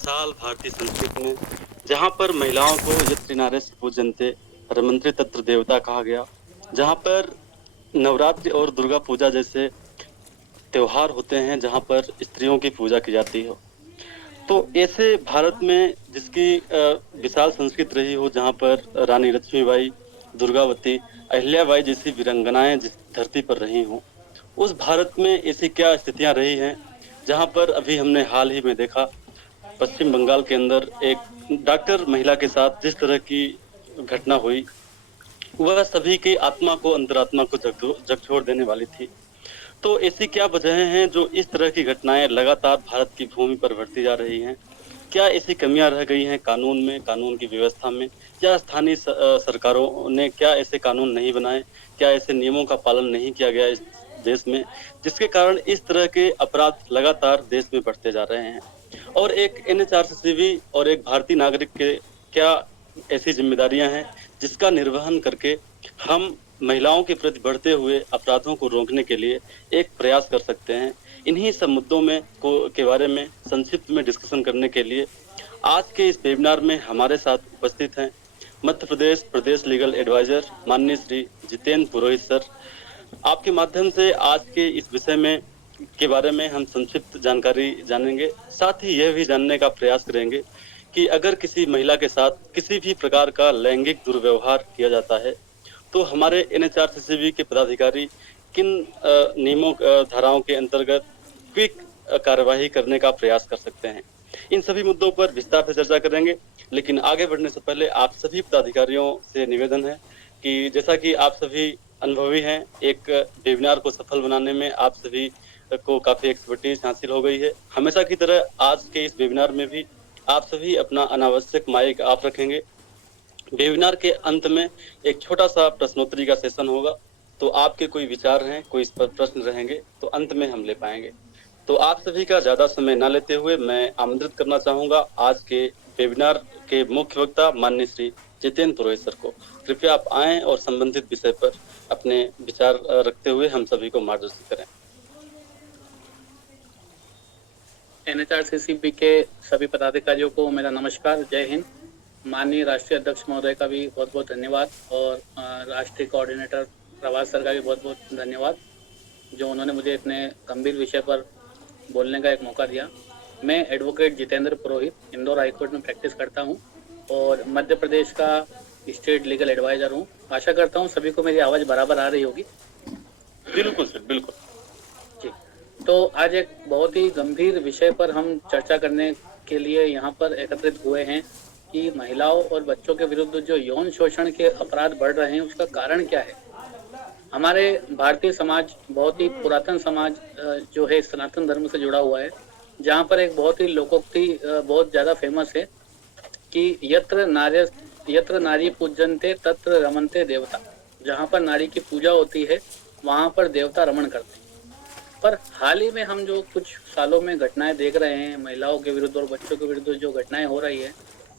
विशाल भारतीय संस्कृति में जहाँ पर महिलाओं को यत्र नार्यस्तु पूज्यन्ते रमन्ते तत्र देवता कहा गया, जहाँ पर नवरात्रि और दुर्गा पूजा जैसे त्योहार होते हैं जहाँ पर स्त्रियों की पूजा की जाती हो, तो ऐसे भारत में जिसकी विशाल संस्कृति रही हो, जहाँ पर रानी लक्ष्मीबाई, दुर्गावती, अहिल्याबाई जैसी वीरांगनाएं जिस धरती पर रही हों, उस भारत में ऐसी क्या स्थितियां रही हैं जहाँ पर अभी हमने हाल ही में देखा पश्चिम बंगाल के अंदर एक डॉक्टर महिला के साथ जिस तरह की घटना हुई, वह सभी की आत्मा को, अंतरात्मा को झकझोर देने वाली थी। तो ऐसी क्या वजहें हैं जो इस तरह की घटनाएं लगातार भारत की भूमि पर बढ़ती जा रही हैं? क्या ऐसी कमियां रह गई हैं कानून में, कानून की व्यवस्था में? क्या स्थानीय सरकारों ने क्या ऐसे कानून नहीं बनाए? क्या ऐसे नियमों का पालन नहीं किया गया इस देश में, जिसके कारण इस तरह के अपराध लगातार देश में बढ़ते जा रहे हैं? और एक एनएचआरसीसी और एक भारतीय नागरिक के क्या ऐसी जिम्मेदारियां हैं जिसका निर्वहन करके हम महिलाओं के प्रति बढ़ते हुए अपराधों को रोकने के लिए एक प्रयास कर सकते हैं? इन्हीं सब मुद्दों में के बारे में संक्षिप्त में डिस्कशन करने के लिए आज के इस वेबिनार में हमारे साथ उपस्थित हैं मध्य प्रदेश प्रदेश लीगल एडवाइजर माननीय श्री जितेंद्र पुरोहित सर। आपके माध्यम से आज के इस विषय में के बारे में हम संक्षिप्त जानकारी जानेंगे, साथ ही यह भी जानने का प्रयास करेंगे कि अगर किसी महिला के साथ किसी भी प्रकार का लैंगिक दुर्व्यवहार किया जाता है तो हमारे एनएचआरसीसी के पदाधिकारी किन नियमों धाराओं के अंतर्गत क्विक कार्यवाही करने का प्रयास कर सकते हैं। इन सभी मुद्दों पर विस्तार से चर्चा करेंगे, लेकिन आगे बढ़ने से पहले आप सभी पदाधिकारियों से निवेदन है कि जैसा कि आप सभी अनुभवी हैं, एक वेबिनार को सफल बनाने में आप सभी को काफी एक्सपर्टीज हासिल हो गई है। हमेशा की तरह आज के इस वेबिनार में भी आप सभी अपना अनावश्यक माइक ऑफ रखेंगे। वेबिनार के अंत में एक छोटा सा प्रश्नोत्तरी का सेशन होगा, तो आपके कोई विचार हैं, कोई इस पर प्रश्न रहेंगे तो अंत में हम ले पाएंगे। तो आप सभी का ज्यादा समय न लेते हुए मैं आमंत्रित करना चाहूंगा आज के वेबिनार के मुख्य वक्ता माननीय श्री जितेंद्र पुरोहित सर को। कृपया आप आएं और संबंधित विषय पर अपने विचार रखते हुए हम सभी को मार्गदर्शित करें। एनएचआरसीसी के सभी पदाधिकारियों को मेरा नमस्कार, जय हिंद। माननीय राष्ट्रीय अध्यक्ष महोदय का भी बहुत बहुत धन्यवाद और राष्ट्रीय कोऑर्डिनेटर प्रभास सर का भी बहुत बहुत धन्यवाद जो उन्होंने मुझे इतने गंभीर विषय पर बोलने का एक मौका दिया। मैं एडवोकेट जितेंद्र पुरोहित इंदौर हाईकोर्ट में प्रैक्टिस करता हूं और मध्य प्रदेश का स्टेट लीगल एडवाइजर हूं। आशा करता हूं सभी को मेरी आवाज़ बराबर आ रही होगी। बिल्कुल सर, बिल्कुल जी। तो आज एक बहुत ही गंभीर विषय पर हम चर्चा करने के लिए यहाँ पर एकत्रित हुए हैं कि महिलाओं और बच्चों के विरुद्ध जो यौन शोषण के अपराध बढ़ रहे हैं उसका कारण क्या है। हमारे भारतीय समाज बहुत ही पुरातन समाज जो है सनातन धर्म से जुड़ा हुआ है, जहाँ पर एक बहुत ही लोकोक्ति बहुत ज़्यादा फेमस है कि यत्र नारी पूज्यन्ते तत्र रमन्ते देवता। जहाँ पर नारी की पूजा होती है वहाँ पर देवता रमण करते हैं। पर हाल ही में हम जो कुछ सालों में घटनाएं देख रहे हैं महिलाओं के विरुद्ध और बच्चों के विरुद्ध जो घटनाएं हो रही है,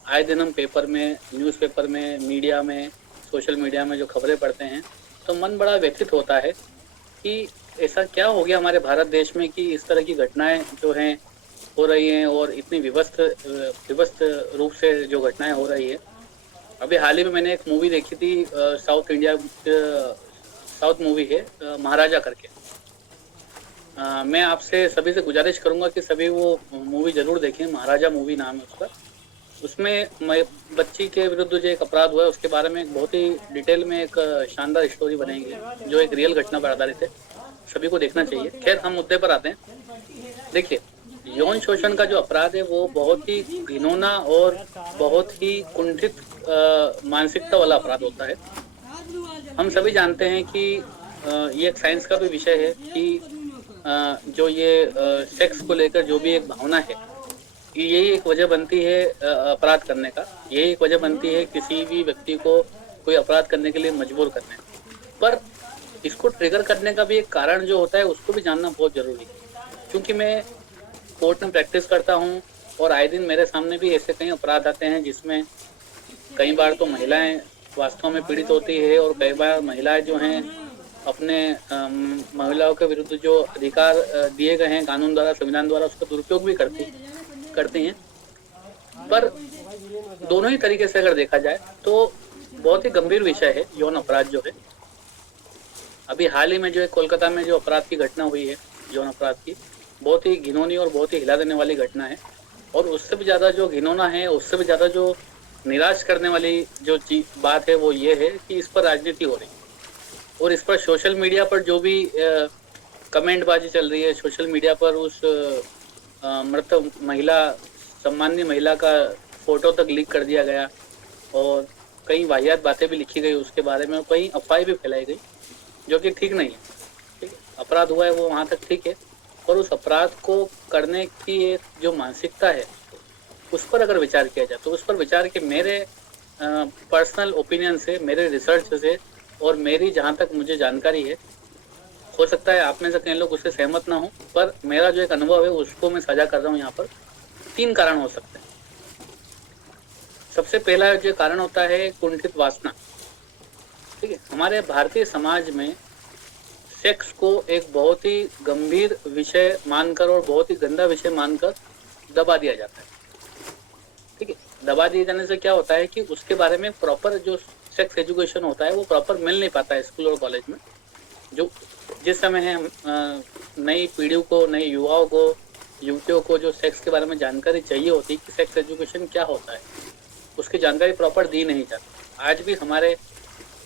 आए दिन हम पेपर में, न्यूज़पेपर में, मीडिया में, सोशल मीडिया में जो खबरें पढ़ते हैं तो मन बड़ा व्यथित होता है कि ऐसा क्या हो गया हमारे भारत देश में कि इस तरह की घटनाएं जो हैं हो रही हैं और इतनी विवस्त रूप से जो घटनाएं हो रही है। अभी हाल ही में मैंने एक मूवी देखी थी, साउथ मूवी है महाराजा करके। मैं आपसे सभी से गुजारिश करूंगा कि सभी वो मूवी जरूर देखें। महाराजा मूवी नाम है उसका। उसमें बच्ची के विरुद्ध जो एक अपराध हुआ है उसके बारे में बहुत ही डिटेल में एक शानदार स्टोरी बनेगी जो एक रियल घटना पर आधारित है। सभी को देखना चाहिए। खैर, हम मुद्दे पर आते हैं। देखिए, यौन शोषण का जो अपराध है वो बहुत ही घिनौना और बहुत ही कुंठित मानसिकता वाला अपराध होता है। हम सभी जानते हैं कि ये एक साइंस का भी विषय है कि जो ये सेक्स को लेकर जो भी एक भावना है, यही एक वजह बनती है अपराध करने का। यही एक वजह बनती है किसी भी व्यक्ति को कोई अपराध करने के लिए मजबूर करने। पर इसको ट्रिगर करने का भी एक कारण जो होता है उसको भी जानना बहुत जरूरी है। क्योंकि मैं कोर्ट में प्रैक्टिस करता हूँ और आए दिन मेरे सामने भी ऐसे कई अपराध आते हैं जिसमें कई बार तो महिलाएं वास्तव में पीड़ित होती है और कई बार महिलाएं जो हैं अपने महिलाओं के विरुद्ध जो अधिकार दिए गए हैं कानून द्वारा, संविधान द्वारा, उसका दुरुपयोग भी करती हैं। पर दोनों ही तरीके से अगर देखा जाए तो बहुत ही गंभीर विषय है यौन अपराध जो है। अभी हाल ही में जो है कोलकाता में जो अपराध की घटना हुई है, यौन अपराध की, बहुत ही घिनौनी और बहुत ही हिला देने वाली घटना है। और उससे भी ज्यादा जो घिनौना है, उससे भी ज्यादा जो निराश करने वाली जो बात है वो ये है कि इस पर राजनीति हो रही है और इस पर सोशल मीडिया पर जो भी कमेंट बाजी चल रही है, सोशल मीडिया पर उस मृत महिला, सम्माननीय महिला का फोटो तक लीक कर दिया गया और कई वाहियात बातें भी लिखी गई उसके बारे में, कई अफवाहें भी फैलाई गई जो कि ठीक नहीं है। ठीक है, अपराध हुआ है वो वहाँ तक ठीक है, और उस अपराध को करने की एक जो मानसिकता है उस पर अगर विचार किया जाए तो उस पर विचार के मेरे पर्सनल ओपिनियन से, मेरे रिसर्च से और मेरी जहाँ तक मुझे जानकारी है, हो सकता है आप में से कई लोग उससे सहमत ना हो, पर मेरा जो एक अनुभव है उसको मैं साझा कर रहा हूँ यहाँ पर। 3 कारण हो सकते हैं। सबसे पहला जो कारण होता है कुंठित वासना। ठीक है, हमारे भारतीय समाज में सेक्स को एक बहुत ही गंभीर विषय मानकर और बहुत ही गंदा विषय मानकर दबा दिया जाता है। ठीक है, दबा दिए जाने से क्या होता है कि उसके बारे में प्रॉपर जो सेक्स एजुकेशन होता है वो प्रॉपर मिल नहीं पाता है स्कूल और कॉलेज में। जो जिस समय है नई पीढ़ी को, नए युवाओं को, युवतियों को जो सेक्स के बारे में जानकारी चाहिए होती है कि सेक्स एजुकेशन क्या होता है, उसकी जानकारी प्रॉपर दी नहीं जाती। आज भी हमारे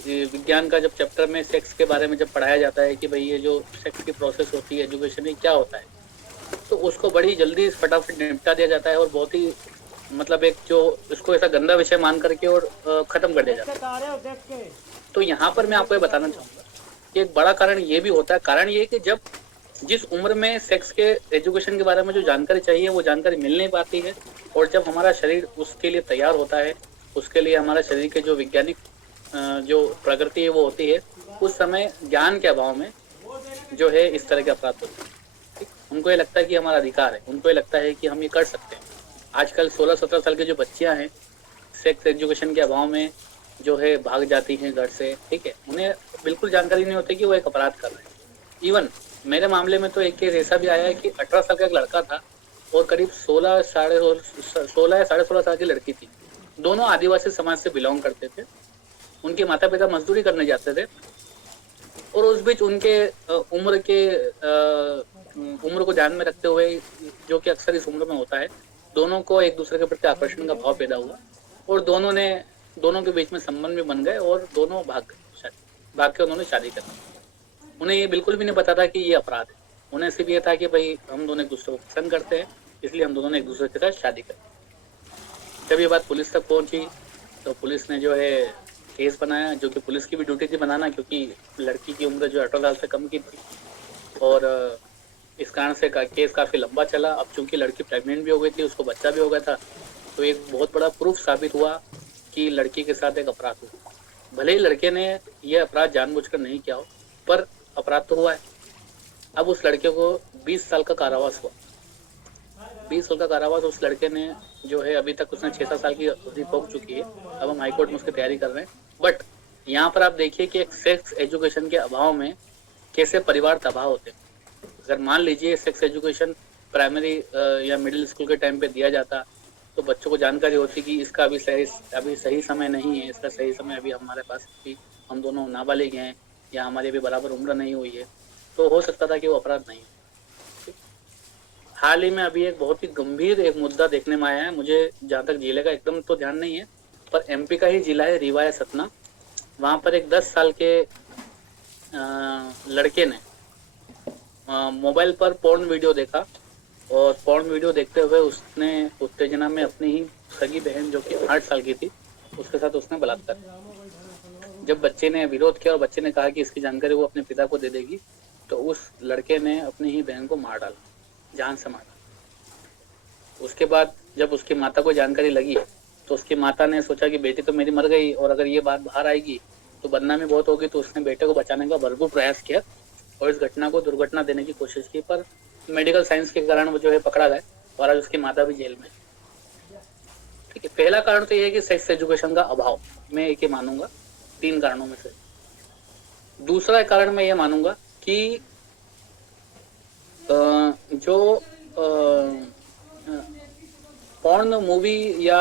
विज्ञान का जब चैप्टर में सेक्स के बारे में जब पढ़ाया जाता है कि भाई ये जो सेक्स की प्रोसेस होती है, एजुकेशन, ये क्या होता है, तो उसको बड़ी जल्दी फटाफट निपटा दिया जाता है और बहुत ही मतलब एक जो इसको ऐसा गंदा विषय मान करके और खत्म कर दिया जाता है। तो यहाँ पर मैं आपको ये बताना चाहूंगा कि एक बड़ा कारण ये भी होता है। कारण ये कि जब जिस उम्र में सेक्स के एजुकेशन के बारे में जो जानकारी चाहिए वो जानकारी मिल नहीं पाती है, और जब हमारा शरीर उसके लिए तैयार होता है, उसके लिए हमारा शरीर के जो वैज्ञानिक जो प्रकृति है वो होती है, उस समय ज्ञान के अभाव में जो है इस तरह के अपराध होते हैं। उनको ये लगता है कि हमारा अधिकार है, उनको ये लगता है कि हम ये कर सकते हैं। आजकल 16-17 साल की जो बच्चियां हैं सेक्स एजुकेशन के अभाव में जो है भाग जाती हैं घर से। ठीक है, उन्हें बिल्कुल जानकारी नहीं होती कि वो एक अपराध कर रहे हैं। इवन मेरे मामले में तो एक केस ऐसा भी आया है कि 18 साल का एक लड़का था और करीब 16 या 16.5 साल की लड़की थी। दोनों आदिवासी समाज से बिलोंग करते थे। उनके माता पिता मजदूरी करने जाते थे और उस बीच उनके उम्र को ध्यान में रखते हुए, जो कि अक्सर इस उम्र में होता है, दोनों को एक दूसरे के प्रति आकर्षण का भाव पैदा हुआ और दोनों के बीच में संबंध भी बन गए और दोनों भाग के उन्होंने शादी कर ली। उन्हें ये बिल्कुल भी नहीं पता था कि ये अपराध है। उन्हें सिर्फ ये था कि भाई हम दोनों एक दूसरे को पसंद करते हैं, इसलिए हम दोनों ने एक दूसरे के साथ शादी कर। जब ये बात पुलिस तक पहुंची तो पुलिस ने जो है केस बनाया, जो कि पुलिस की भी ड्यूटी थी बनाना, क्योंकि लड़की की उम्र जो 18 साल से कम की थी और इस कारण से केस काफी लंबा चला। अब चूंकि लड़की प्रेग्नेंट भी हो गई थी, उसको बच्चा भी हो गया था, तो एक बहुत बड़ा प्रूफ साबित हुआ कि लड़की के साथ एक अपराध हुआ। भले ही लड़के ने यह अपराध जानबूझकर नहीं किया हो, पर अपराध तो हुआ है। अब उस लड़के को 20 साल का कारावास हुआ। 20 साल का कारावास उस लड़के ने जो है, अभी तक उसने 6-7 साल की अवधि भोग चुकी है। अब हम हाईकोर्ट में उसकी तैयारी कर रहे हैं। बट यहाँ पर आप देखिए कि एक सेक्स एजुकेशन के अभाव में कैसे परिवार तबाह होते हैं। अगर मान लीजिए सेक्स एजुकेशन प्राइमरी या मिडिल स्कूल के टाइम पे दिया जाता तो बच्चों को जानकारी होती कि इसका अभी सही समय नहीं है, इसका सही समय अभी हमारे पास, हम दोनों नाबालिग हैं या हमारी अभी बराबर उम्र नहीं हुई है, तो हो सकता था कि वो अपराध नहीं हो। हाल ही में अभी एक बहुत ही गंभीर एक मुद्दा देखने में आया है। मुझे जहाँ तक जिले का एकदम तो ध्यान नहीं है, पर एमपी का ही जिला है रीवा या सतना। वहाँ पर एक 10 साल के लड़के ने मोबाइल पर पोर्न वीडियो देखा और पोर्न वीडियो देखते हुए उसने उत्तेजना में अपनी ही सगी बहन जो कि 8 साल की थी उसके साथ उसने बलात्कार किया। जब बच्चे ने विरोध किया और बच्चे ने कहा कि इसकी जानकारी वो अपने पिता को दे देगी, तो उस लड़के ने अपनी ही बहन को मार डाला, जान से मार डाला। उसके बाद जब उसकी माता को जानकारी लगी तो उसकी माता ने सोचा कि बेटी तो मेरी मर गई और अगर ये बात बाहर आएगी तो बदनामी बहुत होगी, तो उसने बेटे को बचाने का भरपूर प्रयास किया और इस घटना को दुर्घटना देने की कोशिश की। पर मेडिकल साइंस के कारण वो जो है पकड़ा गया और आज उसकी माता भी जेल में। ठीक है, पहला कारण तो ये है कि सेक्स एजुकेशन का अभाव, मैं एक ही मानूंगा 3 कारणों में से। दूसरा कारण मैं ये मानूंगा कि जो पॉर्न मूवी या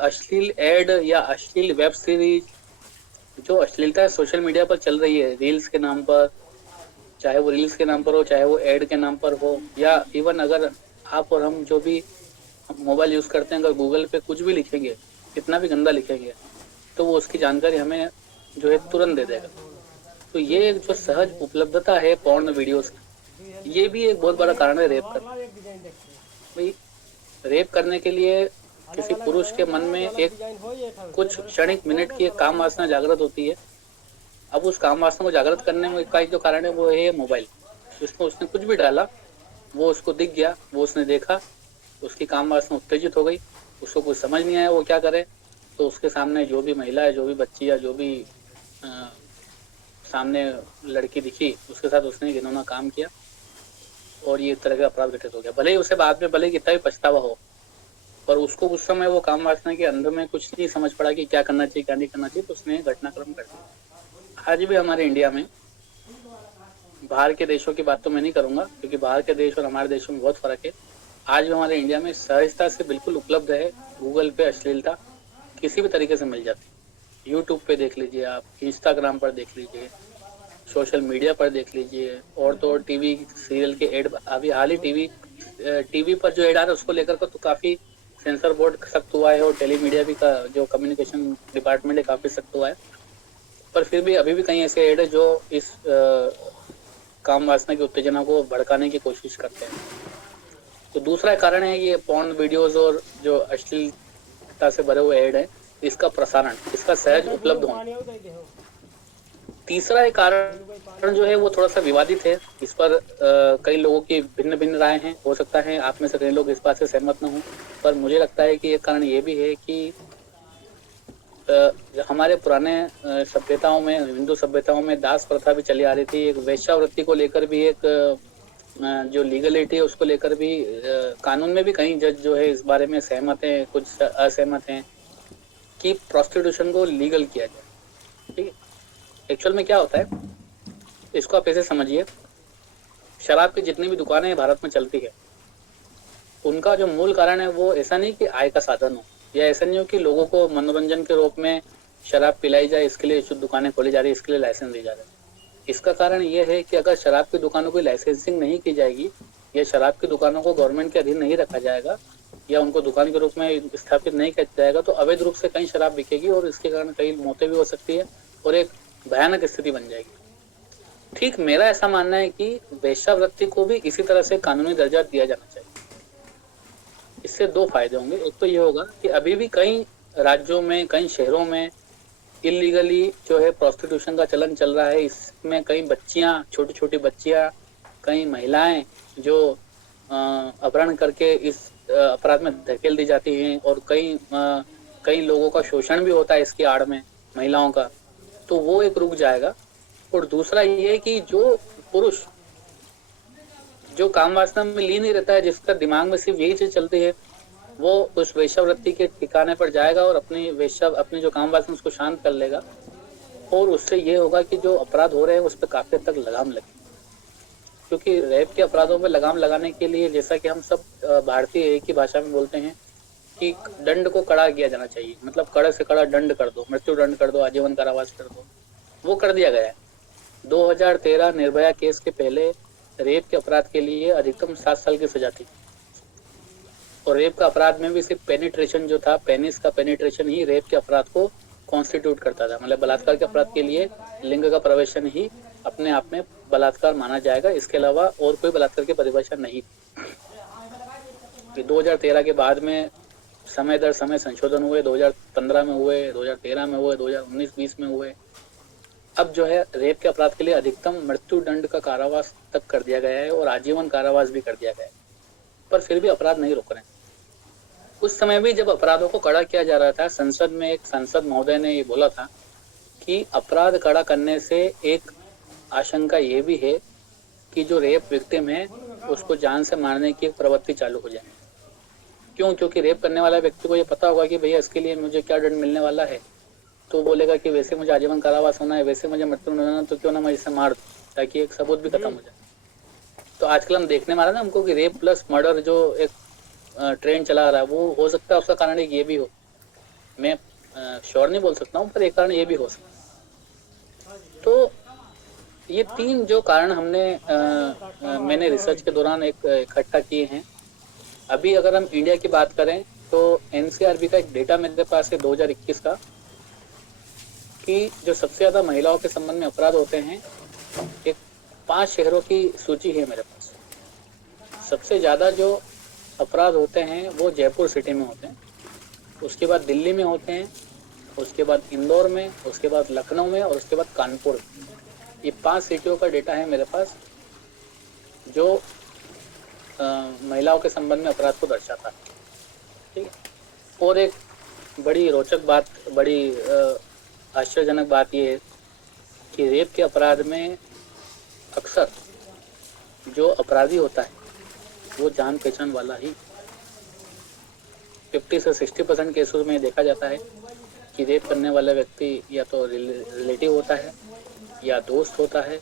अश्लील एड या अश्लील वेब सीरीज, जो अश्लीलता सोशल मीडिया पर चल रही है रील्स के नाम पर, चाहे वो रील्स के नाम पर हो, चाहे वो एड के नाम पर हो, या इवन अगर आप और हम जो भी मोबाइल यूज करते हैं, अगर गूगल पे कुछ भी लिखेंगे, कितना भी गंदा लिखेंगे, तो वो उसकी जानकारी हमें जो है तुरंत दे देगा। तो ये एक जो सहज उपलब्धता है पॉर्न वीडियोस की, ये भी एक बहुत बड़ा कारण है रेप का। भाई रेप करने के लिए किसी पुरुष के मन में एक कुछ क्षणिक मिनट की एक काम वासना जागृत होती है। अब उस काम वासना को जागृत करने में का जो कारण है वो है मोबाइल। जिसमें उसने कुछ भी डाला, वो उसको दिख गया, वो उसने देखा, उसकी काम वासना उत्तेजित हो गई, उसको कुछ समझ नहीं आया वो क्या करे, तो उसके सामने जो भी महिला है, जो भी बच्ची या जो भी सामने लड़की दिखी, उसके साथ उसने घिनौना काम किया और ये इस तरह का अपराध घटित हो गया। भले ही उसे बाद में भले ही कितना भी पछतावा हो, पर उसको उस समय वो काम वासना के अंदर में कुछ नहीं समझ पड़ा कि क्या करना चाहिए क्या नहीं करना चाहिए, तो उसने घटनाक्रम कर दिया। आज भी हमारे इंडिया में, बाहर के देशों की बात तो मैं नहीं करूंगा क्योंकि बाहर के देश और हमारे देशों में बहुत फर्क है, आज भी हमारे इंडिया में सहजता से बिल्कुल उपलब्ध है। गूगल पे अश्लीलता किसी भी तरीके से मिल जाती है। यूट्यूब पे देख लीजिए आप, इंस्टाग्राम पर देख लीजिए, सोशल मीडिया पर देख लीजिए, और तो और टीवी सीरियल के एड, अभी हाल ही टीवी पर जो एड आ रहा है उसको लेकर तो काफी सेंसर बोर्ड सख्त हुआ है और टेलीमीडिया भी का जो कम्युनिकेशन डिपार्टमेंट है काफी सख्त हुआ है, पर फिर भी अभी भी कई ऐसे एड है जो इस काम वासना की उत्तेजना को भड़काने की कोशिश करते हैं। तो दूसरा कारण है ये पॉर्न वीडियोस और जो अश्लीलता से भरे हुए एड है, इसका प्रसारण, इसका सहज उपलब्ध होना। तीसरा एक कारण जो है वो थोड़ा सा विवादित है, इस पर कई लोगों की भिन्न भिन्न राय हैं। हो सकता है आप में से कई लोग इस बात से सहमत न हो, पर मुझे लगता है कि एक कारण ये भी है कि हमारे पुराने सभ्यताओं में, हिंदू सभ्यताओं में दास प्रथा भी चली आ रही थी। एक वेश्यावृत्ति को लेकर भी एक जो लीगलिटी है उसको लेकर भी कानून में भी कई जज जो है इस बारे में सहमत हैं, कुछ असहमत हैं कि प्रोस्टिट्यूशन को लीगल किया जाए। ठीक है, एक्चुअल में क्या होता है इसको आप ऐसे समझिए, शराब की जितनी भी दुकानें भारत में चलती है उनका जो मूल कारण है वो ऐसा नहीं कि आय का साधन हो, या ऐसा नहीं हो कि लोगों को मनोरंजन के रूप में शराब पिलाई जाए इसके लिए शुद्ध दुकानें खोली जा रही है, इसके लिए लाइसेंस दी जा रही है। इसका कारण ये है कि अगर शराब की दुकानों की लाइसेंसिंग नहीं की जाएगी या शराब की दुकानों को गवर्नमेंट के अधीन नहीं रखा जाएगा या उनको दुकान के रूप में स्थापित नहीं किया जाएगा, तो अवैध रूप से कहीं शराब बिकेगी और इसके कारण कई मौतें भी हो सकती है और एक भयानक स्थिति बन जाएगी। ठीक मेरा ऐसा मानना है कि वेश्यावृत्ति को भी इसी तरह से कानूनी दर्जा दिया जाना चाहिए। इससे दो फायदे होंगे। एक तो ये होगा कि अभी भी कई राज्यों में, कई शहरों में इलीगली जो है प्रोस्टिट्यूशन का चलन चल रहा है। इसमें कई बच्चियां, छोटी छोटी बच्चियां, कई महिलाएं जो अपहरण करके इस अपराध में धकेल दी जाती हैं और कई लोगों का शोषण भी होता है इसकी आड़ में, महिलाओं का, तो वो एक रुक जाएगा। और दूसरा ये कि जो पुरुष जो काम वासना में लीन नहीं रहता है, जिसका दिमाग में सिर्फ यही चीज चलती है, वो उस वेश्यावृत्ति के ठिकाने पर जाएगा और अपनी जो काम वासना उसको शांत कर लेगा और उससे ये होगा कि जो अपराध हो रहे हैं उस पर काफी हद तक लगाम लगे। क्योंकि रेप के अपराधों में लगाम लगाने के लिए, जैसा कि हम सब भारतीय एक ही भाषा में बोलते हैं कि दंड को कड़ा किया जाना चाहिए, मतलब कड़े से कड़ा दंड कर दो, मृत्यु दंड कर दो, आजीवन कारावास कर दो, वो कर दिया गया है। 2013 निर्भया केस के पहले रेप के अपराध के लिए अधिकतम 7 साल की सजा थी और रेप का अपराध में भी सिर्फ पेनिट्रेशन जो था, पेनिस का पेनिट्रेशन ही रेप के अपराध को कॉन्स्टिट्यूट करता था। मतलब बलात्कार के अपराध के लिए लिंग का प्रवेशन ही अपने आप में बलात्कार माना जाएगा, इसके अलावा और कोई बलात्कार की परिभाषा नहीं। 2013 के बाद में समय दर समय संशोधन हुए, 2015 में हुए, 2013 में हुए, 2019-20 में हुए। अब जो है रेप के अपराध के लिए अधिकतम मृत्यु दंड का कारावास तक कर दिया गया है और आजीवन कारावास भी कर दिया गया है, पर फिर भी अपराध नहीं रुक रहे। उस समय भी जब अपराधों को कड़ा किया जा रहा था, संसद में एक सांसद महोदय ने ये बोला था कि अपराध कड़ा करने से एक आशंका ये भी है कि जो रेप विक्टिम है उसको जान से मारने की एक प्रवृत्ति चालू हो जाए। क्यों? क्योंकि रेप करने वाला व्यक्ति को ये पता होगा कि भैया इसके लिए मुझे क्या दंड मिलने वाला है, तो बोलेगा कि वैसे मुझे आजीवन कारावास होना है, वैसे मुझे मृत्यु होना, तो क्यों ना मैं इसे मार दूं ताकि एक सबूत भी खत्म हो जाए। तो आजकल हम देखने वाला ना हमको कि रेप प्लस मर्डर जो एक ट्रेन चला रहा है, वो हो सकता है उसका कारण एक ये भी हो। मैं श्योर नहीं बोल सकता हूँ, पर एक कारण ये भी हो सकता है। तो ये 3 जो कारण हमने मैंने रिसर्च के दौरान एक इकट्ठा किए हैं। अभी अगर हम इंडिया की बात करें तो एनसीआरबी का एक डेटा मेरे पास है 2021 का, कि जो सबसे ज़्यादा महिलाओं के संबंध में अपराध होते हैं, एक 5 शहरों की सूची है मेरे पास। सबसे ज़्यादा जो अपराध होते हैं वो जयपुर सिटी में होते हैं, उसके बाद दिल्ली में होते हैं, उसके बाद इंदौर में, उसके बाद लखनऊ में और उसके बाद कानपुर में। ये 5 सिटियों का डेटा है मेरे पास जो महिलाओं के संबंध में अपराध को दर्शाता है। ठीक है। और एक बड़ी रोचक बात, बड़ी आश्चर्यजनक बात ये है कि रेप के अपराध में अक्सर जो अपराधी होता है वो जान पहचान वाला ही। 50 से 60% केसेस में देखा जाता है कि रेप करने वाला व्यक्ति या तो रिलेटिव होता है, या दोस्त होता है,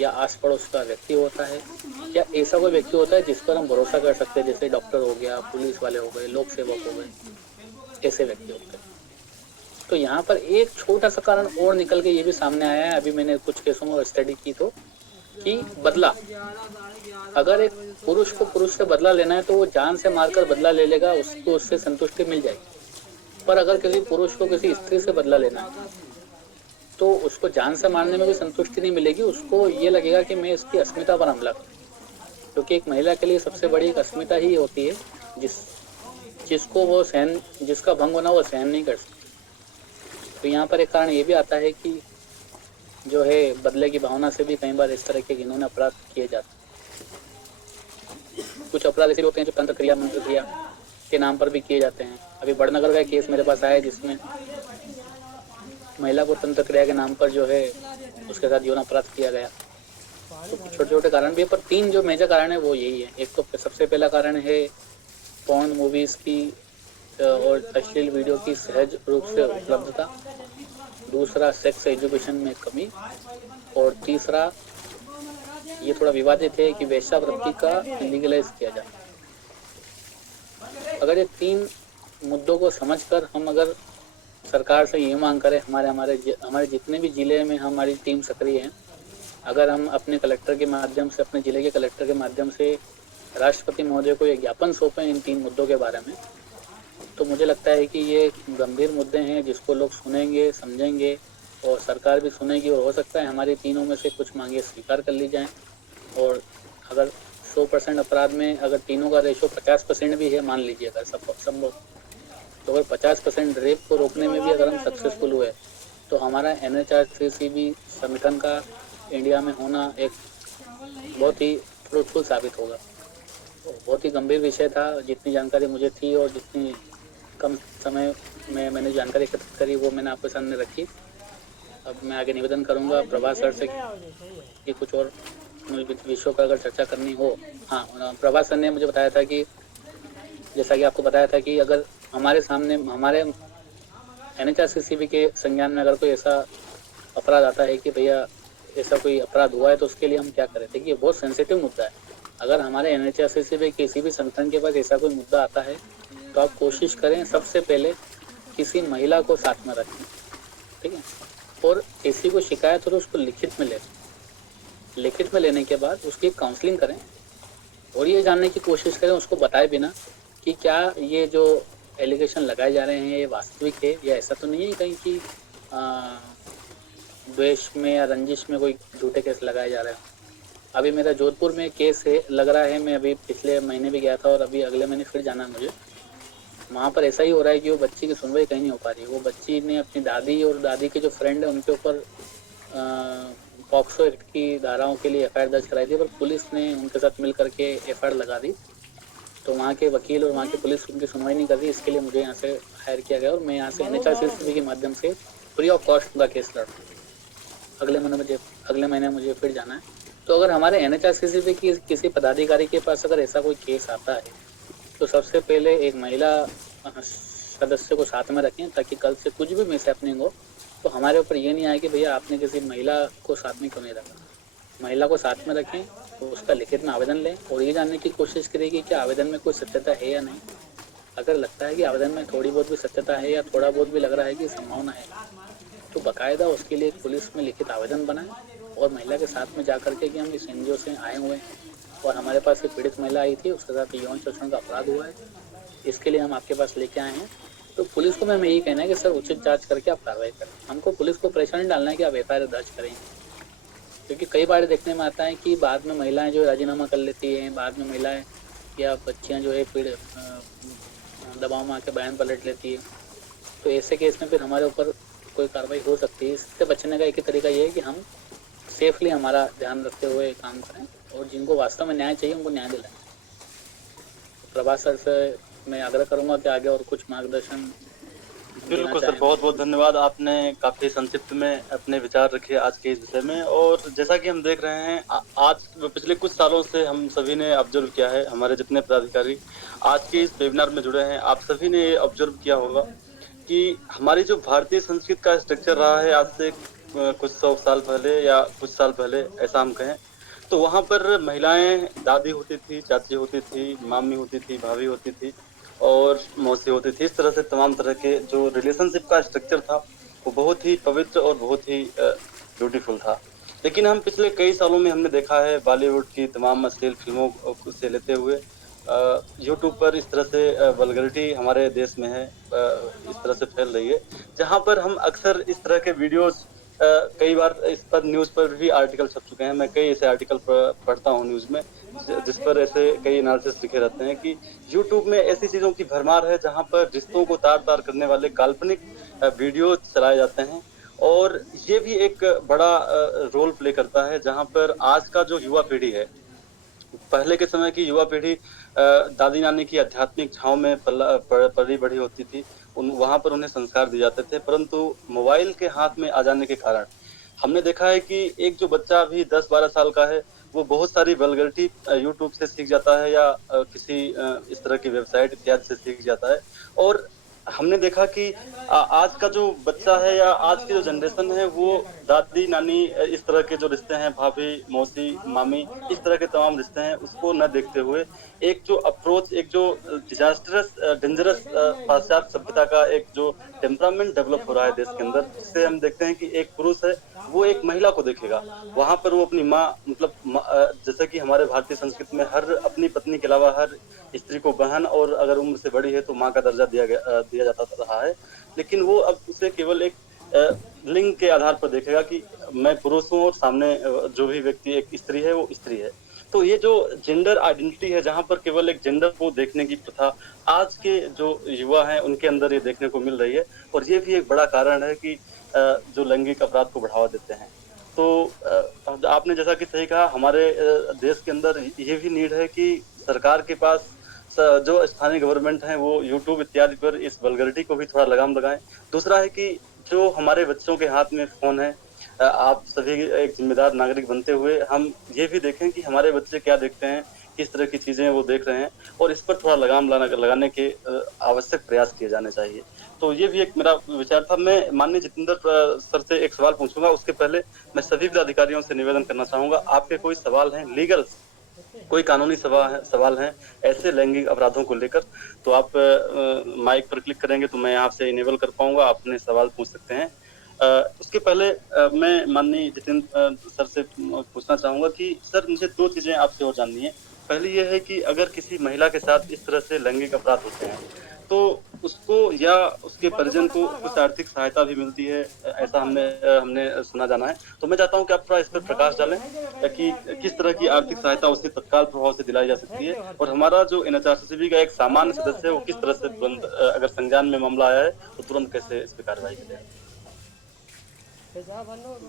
या आस पड़ोस का व्यक्ति होता है, या ऐसा कोई व्यक्ति होता है जिस पर हम भरोसा कर सकते हैं, जैसे डॉक्टर हो गया, पुलिस वाले हो गए, लोक सेवक हो गए, ऐसे व्यक्ति होते हैं। तो यहाँ पर एक छोटा सा कारण और निकल के ये भी सामने आया है, अभी मैंने कुछ केसों में स्टडी की तो, कि बदला। अगर एक पुरुष को पुरुष से बदला लेना है तो वो जान से मारकर बदला ले लेगा, उसको उससे संतुष्टि मिल जाएगी। पर अगर किसी पुरुष को किसी स्त्री से बदला लेना है तो उसको जान से मारने में भी संतुष्टि नहीं मिलेगी, उसको ये लगेगा कि मैं इसकी अस्मिता पर हमला करूं, क्योंकि एक महिला के लिए सबसे बड़ी एक अस्मिता ही होती है जिसको वो सहन, जिसका भंग होना वो सहन नहीं कर सकती। तो यहाँ पर एक कारण ये भी आता है कि जो है बदले की भावना से भी कई बार इस तरह के घिनौने अपराध किए जाते हैं। कुछ अपराध ऐसे होते हैं जो तंत्र क्रिया मंत्र क्रिया के नाम पर भी किए जाते हैं। अभी बड़नगर का केस मेरे पास आया है जिसमें महिला को तंत्र क्रिया के नाम पर जो है उसके साथ यौन अपराध किया गया। तो छोटे छोटे कारण भी है, पर 3 जो मेजर कारण है वो यही है। एक तो सबसे पहला कारण है पॉर्न मूवीज की और अश्लील वीडियो की सहज रूप से उपलब्धता, दूसरा सेक्स एजुकेशन में कमी, और तीसरा ये थोड़ा विवादित है कि वेश्यावृत्ति का लीगलाइज किया जाए। अगर ये 3 मुद्दों को समझकर हम अगर सरकार से ये मांग करें, हमारे जितने भी जिले में हमारी टीम सक्रिय है, अगर हम अपने कलेक्टर के माध्यम से, अपने जिले के कलेक्टर के माध्यम से राष्ट्रपति महोदय को एक ज्ञापन सौंपें इन 3 मुद्दों के बारे में, तो मुझे लगता है कि ये गंभीर मुद्दे हैं जिसको लोग सुनेंगे, समझेंगे और सरकार भी सुनेगी, और हो सकता है हमारी तीनों में से कुछ मांगे स्वीकार कर ली जाएं। और अगर 100% अपराध में अगर तीनों का रेशो 50% भी है, मान लीजिए अगर संभव, तो अगर 50% रेप को रोकने में भी अगर हम सक्सेसफुल हुए तो हमारा NHRCCB संगठन का इंडिया में होना एक बहुत ही फ्रूटफुल साबित होगा। बहुत ही गंभीर विषय था, जितनी जानकारी मुझे थी और जितनी कम समय में मैंने जानकारी एकत्रित करी वो मैंने आपके सामने रखी। अब मैं आगे निवेदन करूंगा प्रभास सर से कि कुछ और विषयों पर अगर चर्चा करनी हो। हाँ, प्रभास सर ने मुझे बताया था कि जैसा कि आपको बताया था कि अगर हमारे सामने हमारे NHRCCB के संज्ञान में अगर कोई ऐसा अपराध आता है कि भैया ऐसा कोई अपराध हुआ है तो उसके लिए हम क्या करें। देखिए बहुत सेंसिटिव मुद्दा है। अगर हमारे NHRCCB किसी भी संगठन के पास ऐसा कोई मुद्दा आता है तो आप कोशिश करें सबसे पहले किसी महिला को साथ में रखें, ठीक है, और ऐसी कोई शिकायत हो तो उसको लिखित में लें। लिखित में लेने के बाद उसकी काउंसलिंग करें और ये जानने की कोशिश करें, उसको बताए बिना कि क्या ये जो एलिगेशन लगाए जा रहे हैं ये वास्तविक है या ऐसा तो नहीं है कहीं कि द्वेष में या रंजिश में कोई झूठे केस लगाए जा रहे हैं। अभी मेरा जोधपुर में केस है, लग रहा है, मैं अभी पिछले महीने भी गया था और अभी अगले महीने फिर जाना है मुझे। वहाँ पर ऐसा ही हो रहा है कि वो बच्ची की सुनवाई कहीं नहीं हो पा रही। वो बच्ची ने अपनी दादी और दादी के जो फ्रेंड है उनके ऊपर पॉक्सो एक्ट की धाराओं के लिए FIR दर्ज कराई थी, पर पुलिस ने उनके साथ मिल करके FIR लगा दी। तो वहाँ के वकील और वहाँ की पुलिस उनकी सुनवाई नहीं कर रही, इसके लिए मुझे यहाँ से हायर किया गया और मैं यहाँ से NHRCCB के माध्यम से फ्री ऑफ कॉस्ट उनका केस लड़ रहा हूँ। अगले महीने मुझे फिर जाना है। तो अगर हमारे NHRCCB की किसी पदाधिकारी के पास अगर ऐसा कोई केस आता है तो सबसे पहले एक महिला सदस्य को साथ में रखें ताकि कल से कुछ भी मिसहैपनिंग हो तो हमारे ऊपर ये नहीं आए कि भैया आपने किसी महिला को साथ में क्यों नहीं रखा। महिला को साथ में रखें तो उसका लिखित में आवेदन लें और ये जानने की कोशिश करें कि क्या आवेदन में कोई सत्यता है या नहीं। अगर लगता है कि आवेदन में थोड़ी बहुत भी सत्यता है या थोड़ा बहुत भी लग रहा है कि संभावना है, तो बाकायदा उसके लिए पुलिस में लिखित आवेदन बनाएं और महिला के साथ में जा करके कि हम इस एनजीओ से आए हुए हैं और हमारे पास एक पीड़ित महिला आई थी, उसके साथ यौन शोषण का अपराध हुआ है, इसके लिए हम आपके पास लेके आए हैं। तो पुलिस को मैं यही कहना है कि सर उचित जांच करके आप कार्रवाई करें। हमको पुलिस को प्रेशर नहीं डालना है कि आप एफआईआर दर्ज करें, क्योंकि कई बार देखने में आता है कि बाद में महिलाएं जो राजीनामा कर लेती हैं, बाद में महिलाएं या बच्चियां जो है दबाव में आके बयान पलट लेती है। तो ऐसे केस में फिर हमारे ऊपर कोई कार्रवाई हो सकती है। इससे बचने का एक ही तरीका ये है कि हम सेफली हमारा ध्यान रखते हुए काम करें और जिनको वास्तव में न्याय चाहिए उनको न्याय दिलाएं। प्रभात सर से मैं आग्रह करूंगा कि आगे और कुछ मार्गदर्शन। बिल्कुल सर, बहुत बहुत धन्यवाद। आपने काफी संक्षिप्त में अपने विचार रखे आज के इस विषय में। और जैसा कि हम देख रहे हैं, आज पिछले कुछ सालों से हम सभी ने ऑब्जर्व किया है, हमारे जितने पदाधिकारी आज के इस वेबिनार में जुड़े हैं, आप सभी ने ये ऑब्जर्व किया होगा कि हमारी जो भारतीय संस्कृति का स्ट्रक्चर रहा है आज से कुछ 100 साल पहले या कुछ साल पहले ऐसा हम कहें, तो वहां पर महिलाएं दादी होती थी, चाची होती थी, मामी होती थी, भाभी होती थी और मौसी होती थी। इस तरह से तमाम तरह के जो रिलेशनशिप का स्ट्रक्चर था वो बहुत ही पवित्र और बहुत ही ब्यूटीफुल था। लेकिन हम पिछले कई सालों में हमने देखा है बॉलीवुड की तमाम अश्लील फिल्मों से लेते हुए यूट्यूब पर इस तरह से वल्गरिटी हमारे देश में है, इस तरह से फैल रही है, जहां पर हम अक्सर इस तरह के वीडियोस कई बार इस पर न्यूज पर भी आर्टिकल छप चुके हैं। मैं कई ऐसे आर्टिकल पढ़ता हूँ न्यूज में जिस पर ऐसे कई एनालिसिस लिखे रहते हैं कि यूट्यूब में ऐसी चीजों की भरमार है जहां पर रिश्तों को तार तार करने वाले काल्पनिक वीडियो चलाए जाते हैं। और ये भी एक बड़ा रोल प्ले करता है जहां पर आज का जो युवा पीढ़ी है, पहले के समय की युवा पीढ़ी दादी नानी की आध्यात्मिक छांव में पली बढ़ी होती थी, वहां पर उन्हें संस्कार दिए जाते थे। परंतु मोबाइल के हाथ में आ जाने के कारण हमने देखा है कि एक जो बच्चा अभी 10-12 साल का है वो बहुत सारी वल्गरिटी यूट्यूब से सीख जाता है या किसी इस तरह की वेबसाइट इत्यादि से सीख जाता है। और हमने देखा कि आज का जो बच्चा है या आज की जो जनरेशन है वो दादी नानी इस तरह के जो रिश्ते हैं, भाभी मौसी मामी, इस तरह के तमाम रिश्ते हैं उसको न देखते हुए एक जो अप्रोच, एक जो डिजास्टरस डेंजरस पाश्चात्य सभ्यता का एक जो टेम्परामेंट डेवलप हो रहा है देश के अंदर, जिससे हम देखते हैं कि एक पुरुष है वो एक महिला को देखेगा, वहां पर वो अपनी माँ मतलब जैसे कि हमारे भारतीय संस्कृति में हर अपनी पत्नी के अलावा हर स्त्री को बहन और अगर उम्र से बड़ी है तो माँ का दर्जा दिया जाता रहा है। लेकिन वो अब उसे केवल एक लिंग के आधार पर देखेगा कि मैं पुरुष हूँ और सामने जो भी व्यक्ति एक स्त्री है वो स्त्री है। तो ये जो जेंडर आइडेंटिटी है जहां पर केवल एक जेंडर को देखने की प्रथा आज के जो युवा हैं उनके अंदर ये देखने को मिल रही है। और ये भी एक बड़ा कारण है कि जो लैंगिक अपराध को बढ़ावा देते हैं। तो आपने जैसा कि सही कहा, हमारे देश के अंदर ये भी नीड है कि सरकार के पास जो स्थानीय गवर्नमेंट है वो यूट्यूब इत्यादि पर इस वल्गरिटी को भी थोड़ा लगाम लगाएं। दूसरा है कि जो हमारे बच्चों के हाथ में फोन है, आप सभी एक जिम्मेदार नागरिक बनते हुए हम ये भी देखें कि हमारे बच्चे क्या देखते हैं, किस तरह की चीजें वो देख रहे हैं और इस पर थोड़ा लगाम लगाने के आवश्यक प्रयास किए जाने चाहिए। तो ये भी एक मेरा विचार था। मैं माननीय जितेंद्र सर से एक सवाल पूछूंगा, उसके पहले मैं सभी पदाधिकारियों से निवेदन करना चाहूंगा, आपके कोई सवाल हैं लीगल, कोई कानूनी सवाल हैं ऐसे लैंगिक अपराधों को लेकर, तो आप माइक पर क्लिक करेंगे तो मैं यहाँ से इनेबल कर पाऊंगा, आप अपने सवाल पूछ सकते हैं। उसके पहले मैं माननीय जितेंद्र सर से पूछना चाहूंगा कि सर मुझे 2 चीजें आपसे और जाननी है। पहली ये है कि अगर किसी महिला के साथ इस तरह से लैंगिक अपराध होते हैं तो उसको या उसके परिजन को कुछ आर्थिक सहायता भी मिलती है, ऐसा हमने सुना जाना है। तो मैं चाहता हूं कि आप थोड़ा इस पर प्रकाश डालें कि किस तरह की आर्थिक सहायता उसे तत्काल प्रभाव से दिलाई जा सकती है और हमारा जो एनएचआरसीसीबी का एक सामान्य सदस्य है वो किस तरह से तुरंत अगर संज्ञान में मामला आया है तो तुरंत कैसे इस पर कार्रवाई करें।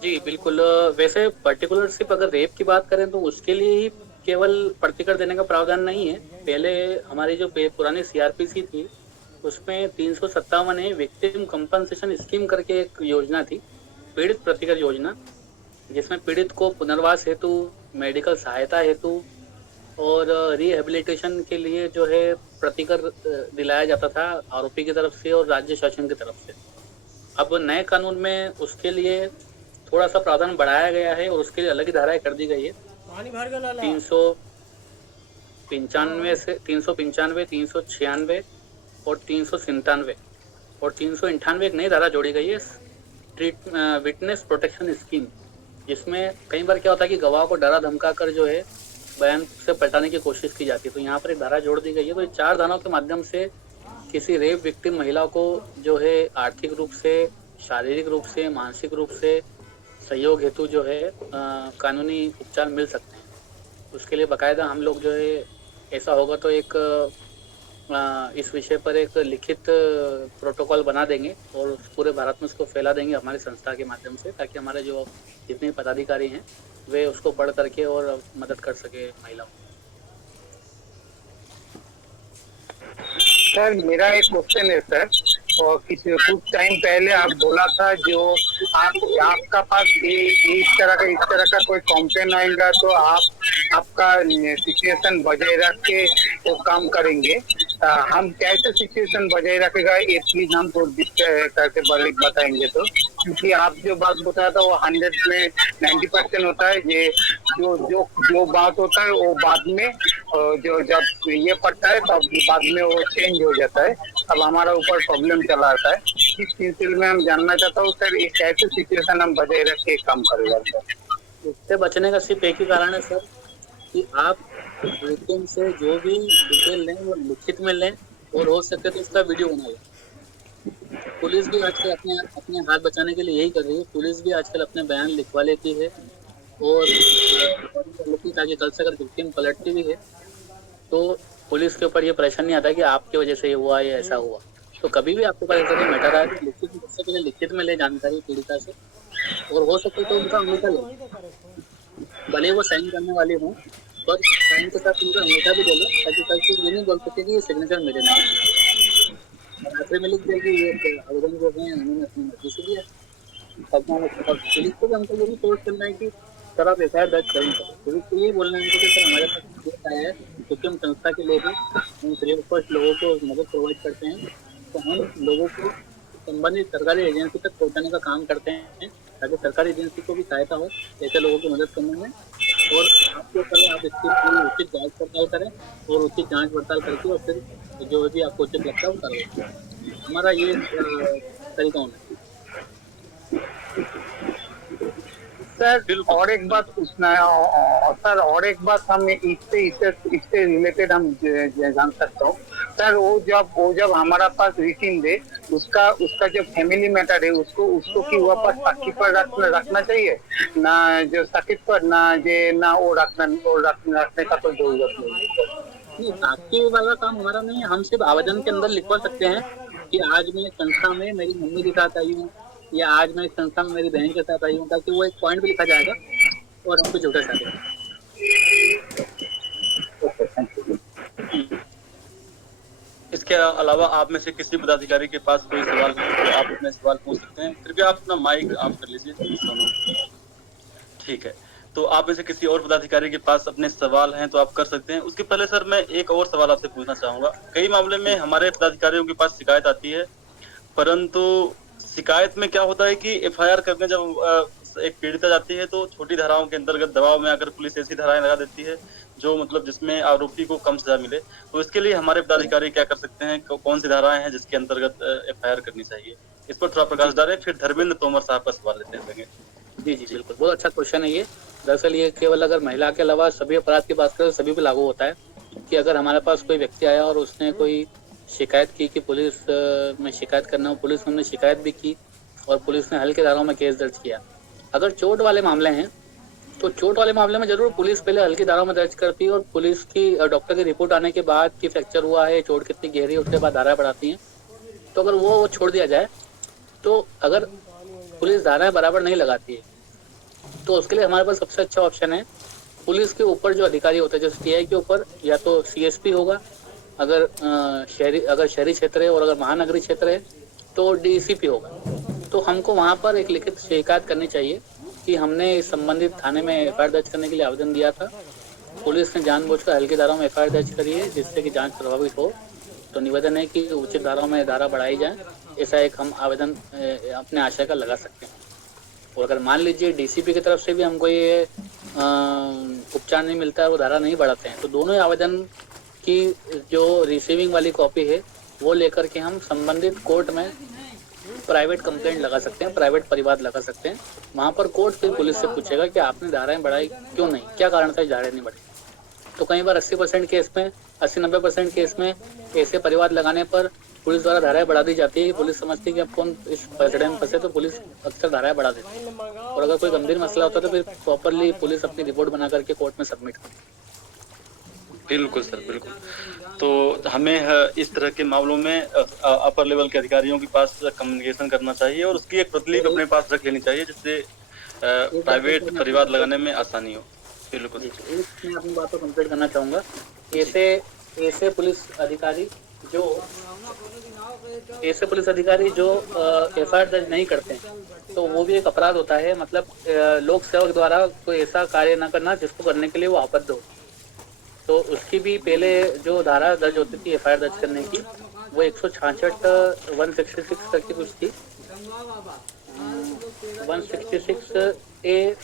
जी बिल्कुल। वैसे पर्टिकुलर सिर्फ अगर रेप की बात करें तो उसके लिए ही केवल प्रतिकर देने का प्रावधान नहीं है। पहले हमारी जो पुरानी सीआरपीसी थी उसमें 357 है विक्टिम कंपनसेशन स्कीम करके एक योजना थी, पीड़ित प्रतिकर योजना, जिसमें पीड़ित को पुनर्वास हेतु, मेडिकल सहायता हेतु और रिहेबिलिटेशन के लिए जो है प्रतिकर दिलाया जाता था आरोपी की तरफ से और राज्य शासन की तरफ से। अब नए कानून में उसके लिए थोड़ा सा प्रावधान बढ़ाया गया है और उसके लिए अलग ही धाराएं कर दी गई है। 395 से 395, 396 और 397 और 398 एक नई धारा जोड़ी गई है, विटनेस प्रोटेक्शन स्कीम, जिसमें कई बार क्या होता है कि गवाह को डरा धमका कर जो है बयान से पलटाने की कोशिश की जाती है। तो यहाँ पर एक धारा जोड़ दी गई है। तो 4 धाराओं के माध्यम से किसी रेप विक्टिम महिला को जो है आर्थिक रूप से, शारीरिक रूप से, मानसिक रूप से सहयोग हेतु जो है कानूनी उपचार मिल सकते हैं। उसके लिए बाकायदा हम लोग जो है, ऐसा होगा तो एक इस विषय पर एक लिखित प्रोटोकॉल बना देंगे और पूरे भारत में उसको फैला देंगे हमारी संस्था के माध्यम से, ताकि हमारे जो जितने पदाधिकारी हैं वे उसको पढ़ करके और मदद कर सके महिलाओं। सर मेरा एक क्वेश्चन है सर, और कुछ टाइम पहले आप बोला था जो आपका पास इस तरह का कोई कंप्लेन आएगा तो आपका सिचुएशन बजाय रख के वो काम करेंगे। हम कैसे सिचुएशन बजाय रखेगा ये प्लीज हम तो करके बताएंगे। तो क्योंकि आप जो बात बताया था वो 100 में 90% होता है, ये जो बात होता है वो बाद में जो जब ये पड़ता है तब बाद में वो चेंज हो जाता है। अब हमारा ऊपर प्रॉब्लम चला आता है। इस सिलसिले में हम जानना चाहता हूँ सर, एक कैसे सिचुएशन हम बजाय रख के काम करेगा सर। इससे बचने का सिर्फ एक ही कारण है सर, कि आप विक्टिम से जो भी डिटेल लें वो लिखित में लें और हो सके तो उसका वीडियो बना लें। पुलिस भी आजकल अपने हाथ बचाने के लिए यही कर रही है। पुलिस भी आजकल अपने बयान लिखवा लेती है और ताकि कल से अगर विक्टिम पलटती भी है तो पुलिस के ऊपर ये प्रेशर नहीं आता कि आपकी वजह से ये हुआ या ऐसा हुआ। तो कभी भी आपके पास ऐसा कोई मैटर आए तो लिखित में ले जानकारी पीड़िता से, और हो सके तो उनका अंगूठा ले, भले वो साइन करने वाले हों पर साइन के साथ उनका अंगूठा भी ले लो, ताकि कल से ये नहीं बोल सकते कि ये सिग्नेचर मेरे नाम है। आखिर में लिख दिया कि ये आवेदन जो है उन्होंने अपनी मर्जी से दिया। पुलिस को भी हमको ये भी सोच करना है कि सर आप एफआईआर दर्ज करें। पुलिस को यही बोलना है कि सर हमारे पास केस आया है, क्योंकि हम संस्था के लोग हैं, हम फ्री ऑफ कॉस्ट लोगों को मदद प्रोवाइड करते हैं, तो हम लोगों को संबंधित सरकारी एजेंसी तक पहुंचाने का काम करते हैं, ताकि सरकारी एजेंसी को भी सहायता हो ऐसे लोगों की मदद करने में। और आपको करें, आप इसकी पूरी उचित जाँच पड़ताल करें और उचित जाँच पड़ताल करके और फिर जो भी आपको उचित लगता है वो करें। हमारा ये तरीका होना चाहिए। सर और एक बात पूछना है सर, और एक बात हम इससे रिलेटेड हम जान सकता हूँ सर, वो जब हमारा पास रिटिन दे उसका जो फैमिली मैटर है उसको कि वो पास साक्षी पर रखना चाहिए ना, जो साक्षी पर ना वो रखने का कोई जरूरत नहीं। साक्षी वाला काम हमारा नहीं है। हम सिर्फ आवेदन के अंदर लिखवा सकते हैं कि आज मैं संस्था में मेरी मम्मी के साथ आई हूँ या आज मैं संस्था में मेरी बहन के साथ आई हूँ, ताकि वो एक पॉइंट भी लिखा जाएगा और हमको झूठा साबित। इसके अलावा आप में से किसी पदाधिकारी के पास कोई सवाल है तो आप अपने सवाल पूछ सकते हैं। कृपया आप अपना माइक ऑफ कर लीजिए। ठीक है, तो आप में से किसी और पदाधिकारी के पास अपने सवाल हैं तो आप कर सकते हैं। उसके पहले सर मैं एक और सवाल आपसे पूछना चाहूंगा। कई मामले में हमारे पदाधिकारियों के पास शिकायत आती है, परंतु शिकायत में क्या होता है कि एफआईआर करने जब एक पीड़िता जाती है तो छोटी धाराओं के अंतर्गत दबाव में आकर पुलिस ऐसी धाराएं लगा देती है जो मतलब जिसमें आरोपी को कम सजा मिले। तो इसके लिए हमारे पदाधिकारी क्या कर सकते हैं, कौन सी धाराएं हैं जिसके अंतर्गत एफआईआर करनी चाहिए, इस पर थोड़ा प्रकाश डालें। फिर धर्मेंद्र तोमर साहब का सवाल लेते हैं। जी बिल्कुल, बहुत अच्छा क्वेश्चन है ये। दरअसल ये केवल अगर महिला के अलावा सभी अपराध की बात करें तो सभी पे लागू होता है कि अगर हमारे पास कोई व्यक्ति आया और उसने कोई शिकायत की कि पुलिस में शिकायत करना हो, पुलिस में हमने शिकायत भी की और पुलिस ने हल्के धाराओं में केस दर्ज किया। अगर चोट वाले मामले हैं तो चोट वाले मामले में जरूर पुलिस पहले हल्की धाराओं में दर्ज करती है और पुलिस की डॉक्टर की रिपोर्ट आने के बाद कि फ्रैक्चर हुआ है, चोट कितनी गहरी है, उसके बाद धाराएं बढ़ाती हैं। तो अगर वो छोड़ दिया जाए तो अगर पुलिस धाराएं बराबर नहीं लगाती है तो उसके लिए हमारे पास सबसे अच्छा ऑप्शन है, पुलिस के ऊपर जो अधिकारी होते हैं जैसे टीआई के ऊपर या तो सीएसपी होगा, अगर शहरी क्षेत्र है, और अगर महानगरीय क्षेत्र है तो डीसीपी होगा। तो हमको वहाँ पर एक लिखित शिकायत करनी चाहिए कि हमने इस संबंधित थाने में एफआईआर दर्ज करने के लिए आवेदन दिया था, पुलिस ने जानबूझकर हल्की धाराओं में एफआईआर दर्ज करी है जिससे कि जांच प्रभावित हो। तो निवेदन है कि उचित धाराओं में धारा बढ़ाई जाए। ऐसा एक हम आवेदन अपने आशय का लगा सकते हैं। और अगर मान लीजिए डीसीपी की तरफ से भी हमको ये उपचार नहीं मिलता है, वो धारा नहीं बढ़ाते हैं, तो दोनों ही आवेदन की जो रिसीविंग वाली कॉपी है वो लेकर के हम संबंधित कोर्ट में प्राइवेट कंप्लेंट लगा सकते हैं, प्राइवेट परिवाद लगा सकते हैं। वहाँ पर कोर्ट फिर पुलिस से पूछेगा कि आपने धाराएं बढ़ाई क्यों नहीं, क्या कारण था धाराएं नहीं बढ़ी। तो कई बार 80% केस में, 80-90% केस में ऐसे परिवाद लगाने पर पुलिस द्वारा धाराएं बढ़ा दी जाती है। पुलिस समझती है कि अब कौन इस पसड़े में फंसे, तो पुलिस अक्सर धाराएं बढ़ा देती है। और अगर कोई गंभीर मसला होता है तो फिर प्रॉपरली पुलिस अपनी रिपोर्ट बना करके कोर्ट में सबमिट करती है। बिल्कुल सर, बिल्कुल। तो हमें इस तरह के मामलों में अपर लेवल के अधिकारियों के पास कम्युनिकेशन करना चाहिए और उसकी एक प्रतिलिपि अपने पास रख लेनी चाहिए, जिससे प्राइवेट परिवाद लगाने में आसानी हो। बिल्कुल। मैं अपनी बात को कंप्लीट करना चाहूँगा। ऐसे पुलिस अधिकारी जो एफआईआर दर्ज नहीं करते हैं, तो वो भी एक अपराध होता है। मतलब लोक सेवक द्वारा कोई ऐसा कार्य न करना जिसको करने के लिए वो आपत्त हो, तो उसकी भी पहले जो धारा दर्ज होती थी एफआईआर दर्ज करने की, वो 166 166 करके कुछ थी, 166A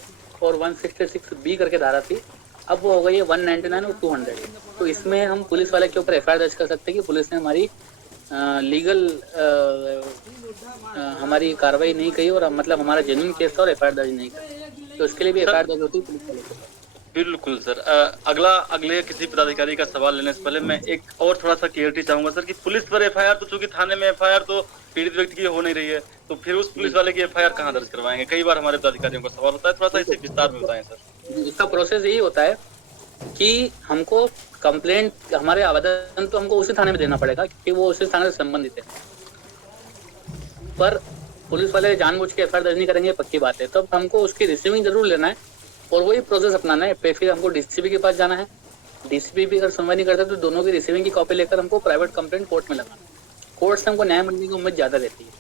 और 166B करके धारा थी। अब वो हो गई है 199 और 200। तो इसमें हम पुलिस वाले के ऊपर एफआईआर दर्ज कर सकते हैं कि पुलिस ने हमारी लीगल हमारी कार्रवाई नहीं की और मतलब हमारा जेन्युइन केस था और एफआईआर दर्ज नहीं की, तो इसके लिए भी एफआईआर दर्ज होती है पुलिस वाले के ऊपर। बिल्कुल सर। अगले किसी पदाधिकारी का सवाल लेने से पहले मैं एक और थोड़ा सा क्लियरिटी चाहूंगा सर कि पुलिस पर एफआईआर, तो चूंकि थाने में एफआईआर तो पीड़ित व्यक्ति की हो नहीं रही है, तो फिर उस पुलिस वाले की एफआईआर कहाँ दर्ज करवाएंगे? कई बार हमारे पदाधिकारियों का सवाल होता है, थोड़ा सा इसे विस्तार में बताएं सर। इसका प्रोसेस यही होता है कि हमको कंप्लेंट, हमारे आवेदन तो हमको उसी थाने में देना पड़ेगा क्योंकि वो उसी थाने से संबंधित है, पर पुलिस वाले जानबूझ के एफआईआर दर्ज नहीं करेंगे, पक्की बात है। तो हमको उसकी रिसीविंग जरूर लेना है और वही प्रोसेस अपनाना है। फिर हमको डीसीपी के पास जाना है, डीसीपी भी अगर सुनवाई नहीं करता तो दोनों की रिसीविंग की कॉपी लेकर हमको प्राइवेट कंप्लेंट कोर्ट में लगाना है। कोर्ट से हमको न्याय मिलने की उम्मीद ज्यादा रहती है।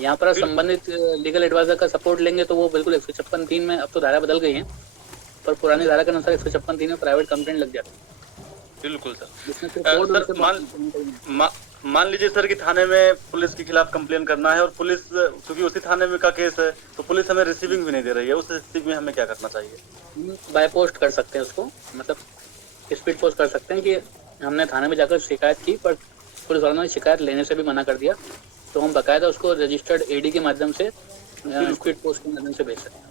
यहाँ पर संबंधित लीगल एडवाइजर का सपोर्ट लेंगे तो वो बिल्कुल 156(3) में, अब तो धारा बदल गई है, पर पुरानी धारा के अनुसार 156(3) में प्राइवेट कंप्लेंट लग जाती है। बिल्कुल सर। मान लीजिए सर कि थाने में पुलिस के खिलाफ कंप्लेन करना है और पुलिस क्योंकि उसी थाने में का केस है, तो पुलिस हमें रिसीविंग भी नहीं दे रही है, उस स्थिति में हमें क्या करना चाहिए? बाय पोस्ट कर सकते हैं उसको, मतलब स्पीड पोस्ट कर सकते हैं कि हमने थाने में जाकर शिकायत की पर पुलिस वालों ने शिकायत लेने से भी मना कर दिया, तो हम बाकायदा उसको रजिस्टर्ड एडी के माध्यम से स्पीड पोस्ट के माध्यम से भेज सकते हैं।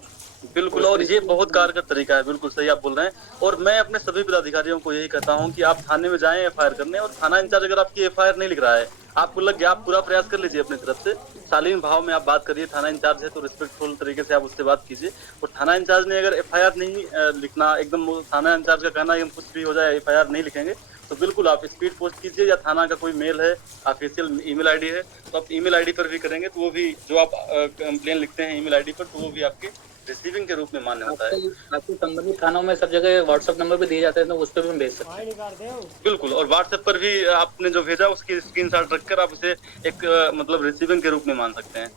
बिल्कुल, और ये बहुत कारगर तरीका है। बिल्कुल सही आप बोल रहे हैं। और मैं अपने सभी पदाधिकारियों को यही कहता हूं कि आप थाने में जाएं एफआईआर करने, और थाना इंचार्ज अगर आपकी एफआईआर नहीं लिख रहा है, आपको लग गया, आप पूरा प्रयास कर लीजिए अपनी तरफ से, शालीन भाव में आप बात करिए। थाना इंचार्ज है तो रिस्पेक्टफुल तरीके से आप उससे बात कीजिए। और थाना इंचार्ज ने अगर एफआईआर नहीं लिखना, एकदम थाना इंचार्ज का कहना एकदम कुछ भी हो जाए, एफआईआर नहीं लिखेंगे, तो बिल्कुल आप स्पीड पोस्ट कीजिए, या थाना का कोई मेल है, ऑफिशियल ईमेल आईडी है, तो आप ईमेल आईडी पर भी करेंगे तो वो भी, जो आप कंप्लेन लिखते हैं ईमेल आईडी पर, तो वो भी आपके रिसीविंग के रूप में मान्य होता है। आपको संबंधित थानों में सब जगह व्हाट्सएप नंबर भी दिए जाते हैं, तो उस पर भी हम भेज सकते हैं। बिल्कुल, और व्हाट्सएप पर भी आपने जो भेजा उसकी स्क्रीनशॉट रखकर आप उसे एक मतलब रिसीविंग के रूप में मान सकते हैं।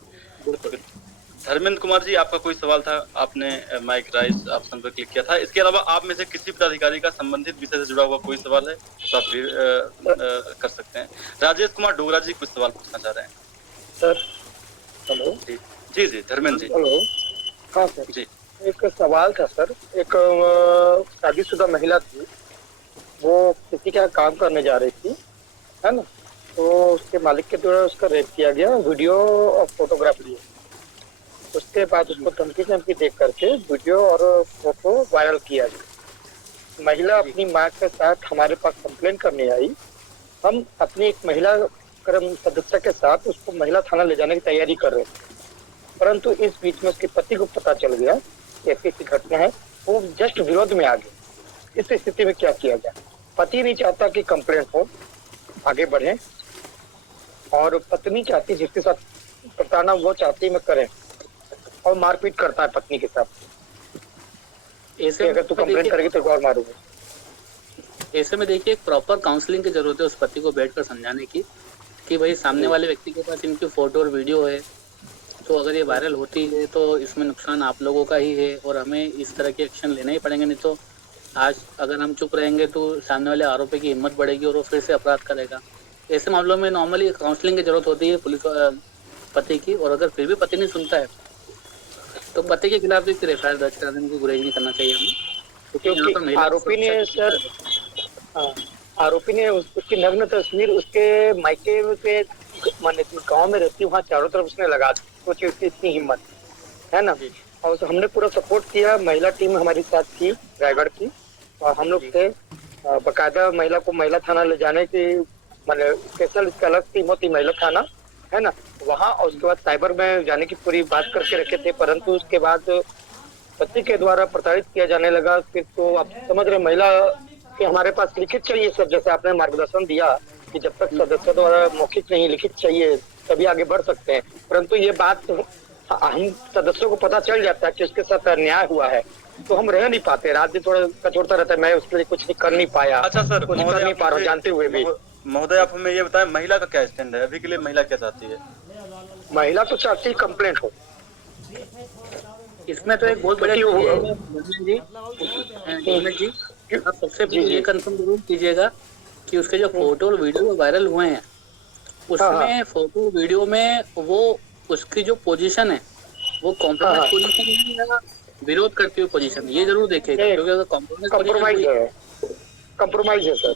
बिल्कुल। धर्मेंद्र कुमार जी, आपका कोई सवाल था, आपने माइक राइज ऑप्शन पर क्लिक किया था। इसके अलावा आप में से किसी पदाधिकारी का संबंधित विषय से जुड़ा हुआ कोई सवाल है तो आप फिर कर सकते हैं। राजेश कुमार डोगरा जी कुछ सवाल पूछना चाह रहे हैं सर। हेलो जी जी धर्मेंद्र जी। हेलो, हाँ सर जी, एक सवाल था सर। एक शादीशुदा महिला थी, वो किसी का काम करने जा रही थी, है ना, तो उसके मालिक के द्वारा उसका रेप किया गया, वीडियो और फोटोग्राफ लिए। उसके बाद उसको धमकी देख करके वीडियो और फोटो वायरल किया गया। महिला अपनी माँ के साथ हमारे पास कंप्लेन करने आई। हम अपनी एक महिला कर्म सदस्य के साथ उसको महिला थाना ले जाने की तैयारी कर रहे थे, परंतु इस बीच में उसके पति को पता चल गया कि ऐसी घटना है, वो जस्ट विरोध में आ गए। इस स्थिति में क्या किया जाए? पति नहीं चाहता कि कंप्लेंट हो, आगे बढ़े, और पत्नी चाहती जिसके साथ प्रताड़ना वो चाहती मैं करें, और मारपीट करता है पत्नी के साथ। ऐसे अगर तू कंप्लेंट करेगी तो और मारूंगा। ऐसे में देखिए एक प्रॉपर काउंसलिंग की जरूरत है उस पति को बैठकर समझाने की कि भाई सामने वाले व्यक्ति के पास इनकी फोटो और वीडियो है, तो अगर ये वायरल होती है तो इसमें नुकसान आप लोगों का ही है और हमें इस तरह के एक्शन लेना ही पड़ेंगे। नहीं तो आज अगर हम चुप रहेंगे तो सामने वाले आरोपी की हिम्मत बढ़ेगी और वो फिर से अपराध करेगा। ऐसे मामलों में नॉर्मली काउंसलिंग की जरूरत होती है पुलिस पति की, और अगर फिर भी पति नहीं सुनता है तो पति के खिलाफ भी फिर एफआईआर दर्ज करा देने की गुरेज नहीं करना चाहिए हमें, क्योंकि यहाँ पर क्योंकि महिला आरोपी ने सर, हाँ, आरोपी ने उसकी नग्न तस्वीर उसके मायके के माने गांव में रहती, वहाँ चारों तरफ उसने लगा दी। सोचिए उसकी इतनी हिम्मत, है ना। जी और हमने पूरा सपोर्ट किया, महिला टीम हमारी साथ थी रायगढ़ की, और हम लोग थे बकायदा महिला को महिला थाना ले जाने की, माने स्पेशल इसका अलग टीम होती महिला थाना, है ना, वहाँ। और उसके बाद साइबर में जाने की पूरी बात करके रखे थे, परंतु उसके बाद पति के द्वारा प्रताड़ित किया जाने लगा। फिर तो आप समझ रहे, महिला के हमारे पास लिखित चाहिए सर, जैसे आपने मार्गदर्शन दिया कि जब तक सदस्य द्वारा मौखिक नहीं लिखित चाहिए तभी आगे बढ़ सकते हैं, परंतु ये बात हम सदस्यों को पता चल जाता है कि उसके साथ अन्याय हुआ है, तो हम रह नहीं पाते, रात दिन थोड़ा कचोटता रहता है, मैं उसके लिए कुछ कर नहीं पाया। अच्छा सर, कुछ कर नहीं पा रहा जानते हुए भी। महोदय आप हमें ये बताएं, महिला का क्या स्टैंड है अभी के लिए, महिला क्या चाहती है? महिला तो चाहती कंप्लेंट हो। इसमें तो एक बहुत बड़ा जी, आप सबसे पहले ये कंफर्म जरूर कीजिएगा कि उसके जो फोटो और वीडियो वायरल हुए हैं उसमें फोटो वीडियो में वो उसकी जो पोजीशन है वो कॉम्प्रोमाइज पोजीशन है या विरोध करती हुई पोजीशन, ये जरूर देखिएगा, क्योंकि अगर कॉम्प्रोमाइज है, कॉम्प्रोमाइज है सर,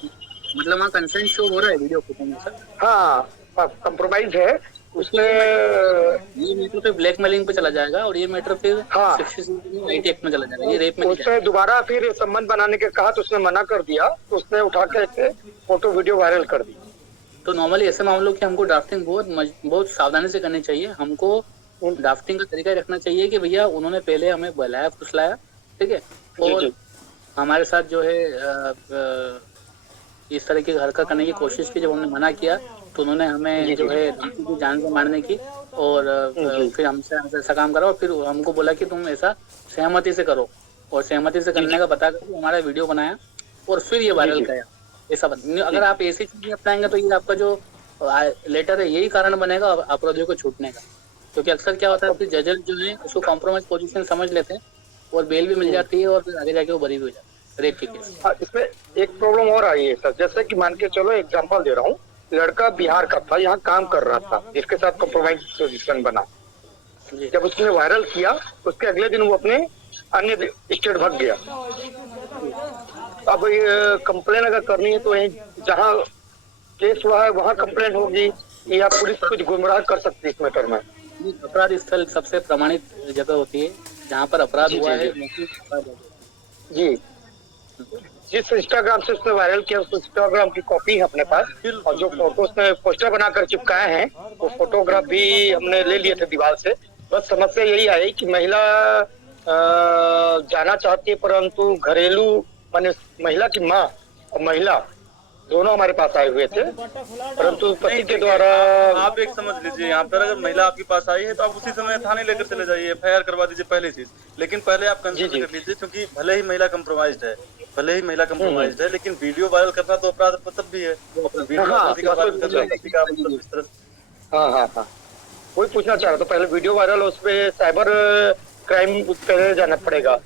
मतलब वहाँ कंसेंट शो हो रहा है वीडियो फोटो में सर। हाँ कॉम्प्रोमाइज है उसमें। ये मैटर फिर ब्लैकमेलिंग पे चला जाएगा और ये मैटर फिर 66 एक्ट में चला जाएगा, ये रेप में नहीं उसने दोबारा फिर संबंध बनाने के कहा तो उसने मना कर दिया, तो उसने उठा के फोटो वीडियो वायरल कर दी। तो नॉर्मली ऐसे मामलों की हमको ड्राफ्टिंग बहुत सावधानी से करनी चाहिए। हमको ड्राफ्टिंग का तरीका रखना चाहिए कि भैया उन्होंने पहले हमें बहलाया फुसलाया, ठीक है, और हमारे साथ जो है इस तरह की हरकत करने की कोशिश की। जब हमने मना किया तो उन्होंने हमें जो है जान से मारने की और फिर हमसे ऐसा काम करा और फिर हमको बोला कि तुम ऐसा सहमति से करो, और सहमति से करने का बता कर हमारा वीडियो बनाया और फिर ये वायरल किया। ऐसा अगर आप ऐसी चीजें अपनाएंगे तो ये आपका जो लेटर है यही कारण बनेगा अपराधियों को छूटने का, क्योंकि अक्सर क्या होता है कि जजेस जो है उसको कॉम्प्रोमाइज पोजीशन समझ लेते हैं और बेल भी मिल जाती है और फिर आगे जाके वो बरी भी हो जाती है रेप के केस। इसमें एक प्रॉब्लम और आई है सर, जैसे कि मान के चलो एग्जांपल दे रहा हूँ, लड़का बिहार का था, यहाँ काम कर रहा था, जिसके साथ कॉम्प्रोमाइज पोजीशन बना, जब उसने वायरल किया उसके अगले दिन वो अपने अन्य स्टेट भाग गया। अब ये कंप्लेन अगर करनी है तो जहाँ केस हुआ है वहाँ कंप्लेन होगी या पुलिस कुछ गुमराह कर सकती है इस मैटर में? अपराध स्थल सबसे प्रमाणित जगह होती है जहाँ पर अपराध हुआ है। जी, जिस इंस्टाग्राम से उसने वायरल किया उस इंस्टाग्राम की कॉपी है अपने पास, और जो फोटो उसने पोस्टर बनाकर चिपकाए हैं वो फोटोग्राफ भी हमने ले लिए थे दीवार से। बस समस्या यही आई कि महिला जाना चाहती है, परंतु घरेलू माने महिला की माँ और महिला दोनों हमारे पास आए हुए थे, परंतु पति के द्वारा। आप एक समझ लीजिए, यहाँ पर अगर महिला आपके पास आई है तो आप उसी समय थाने लेकर चले जाइए, एफआईआर करवा दीजिए पहली चीज। लेकिन पहले आप कंसल्ट कर लीजिए, क्योंकि भले ही महिला कंप्रोमाइज्ड है, लेकिन वीडियो वायरल करना तो अपराध तब भी है। हाँ, वही पूछना चाह रहा था, पहले वीडियो वायरल उस पे साइबर क्राइम पहले जाना पड़ेगा,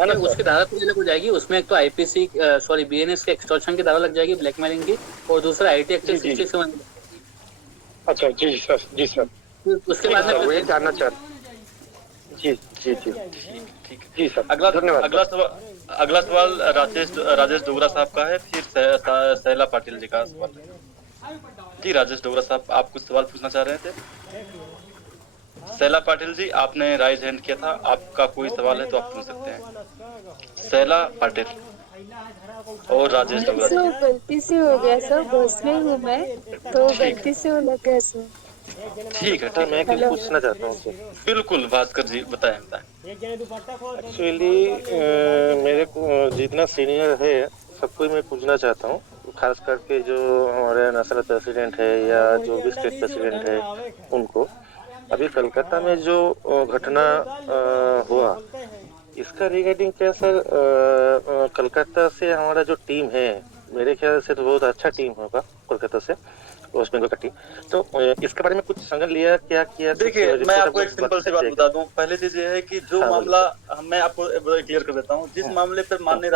है ना? उसकी धारा तो अलग हो जाएगी, उसमें एक तो आईपीसी बीएनएस के एक्सटॉर्शन की धारा लग जाएगी, ब्लैकमेलिंग की, और दूसरा आईटी एक्ट 67। अच्छा जी सर। उसके बाद में वही जानना चाह जी सर। अगला सवाल राजेश डोगरा साहब का है, फिर सैला पाटिल जी का सवाल है। जी राजेश डोगरा साहब, आप कुछ सवाल पूछना चाह रहे थे? सैला पाटिल जी, आपने राइज हैंड किया था, आपका कोई सवाल है तो आप पूछ सकते हैं। सैला पाटिल और राजेश डोगरा। गलती से हो गया सर, बस में हूँ मैं, तो गलती से हो लग गया सर। ठीक है, मैं कुछ पूछना चाहता हूँ सर। बिल्कुल भास्कर जी, बताएं। एक्चुअली मेरे को जितना सीनियर है सबको मैं पूछना चाहता हूँ, खास करके जो हमारे नेशनल प्रेसिडेंट है या जो भी स्टेट प्रेसिडेंट है उनको। अभी कलकत्ता में जो घटना हुआ इसका रिगार्डिंग क्या सर? कलकत्ता से हमारा जो टीम है, मेरे ख्याल से तो बहुत अच्छा टीम होगा कोलकाता से, वेस्ट बंगाल का टीम, तो इसके बारे में कुछ संज्ञान लिया, क्या किया? देखिए, मैं आपको एक सिंपल सी बात बता दूं। पहली चीज ये है कि जो मामला, मैं आपको क्लियर कर देता हूं, जिस मामले पर माननीय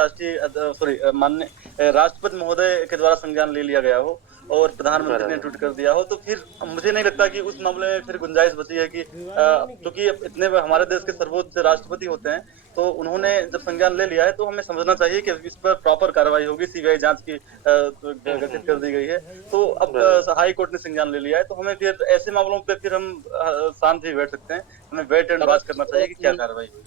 राष्ट्रपति महोदय के द्वारा संज्ञान ले लिया गया हो, और प्रधानमंत्री ने ट्वीट कर दिया हो, तो फिर मुझे नहीं लगता कि उस मामले में फिर गुंजाइश बची है कि क्योंकि इतने हमारे देश के सर्वोच्च राष्ट्रपति होते हैं, तो उन्होंने जब संज्ञान ले लिया है तो हमें समझना चाहिए कि इस पर प्रॉपर कार्रवाई होगी। सीबीआई जांच की गठित कर दी गई है, तो अब हाई कोर्ट ने संज्ञान ले लिया है, तो हमें फिर ऐसे मामलों पे फिर हम शांत ही बैठ सकते हैं। हमें वेट एंड वॉच करना चाहिए कि क्या कार्रवाई हुई।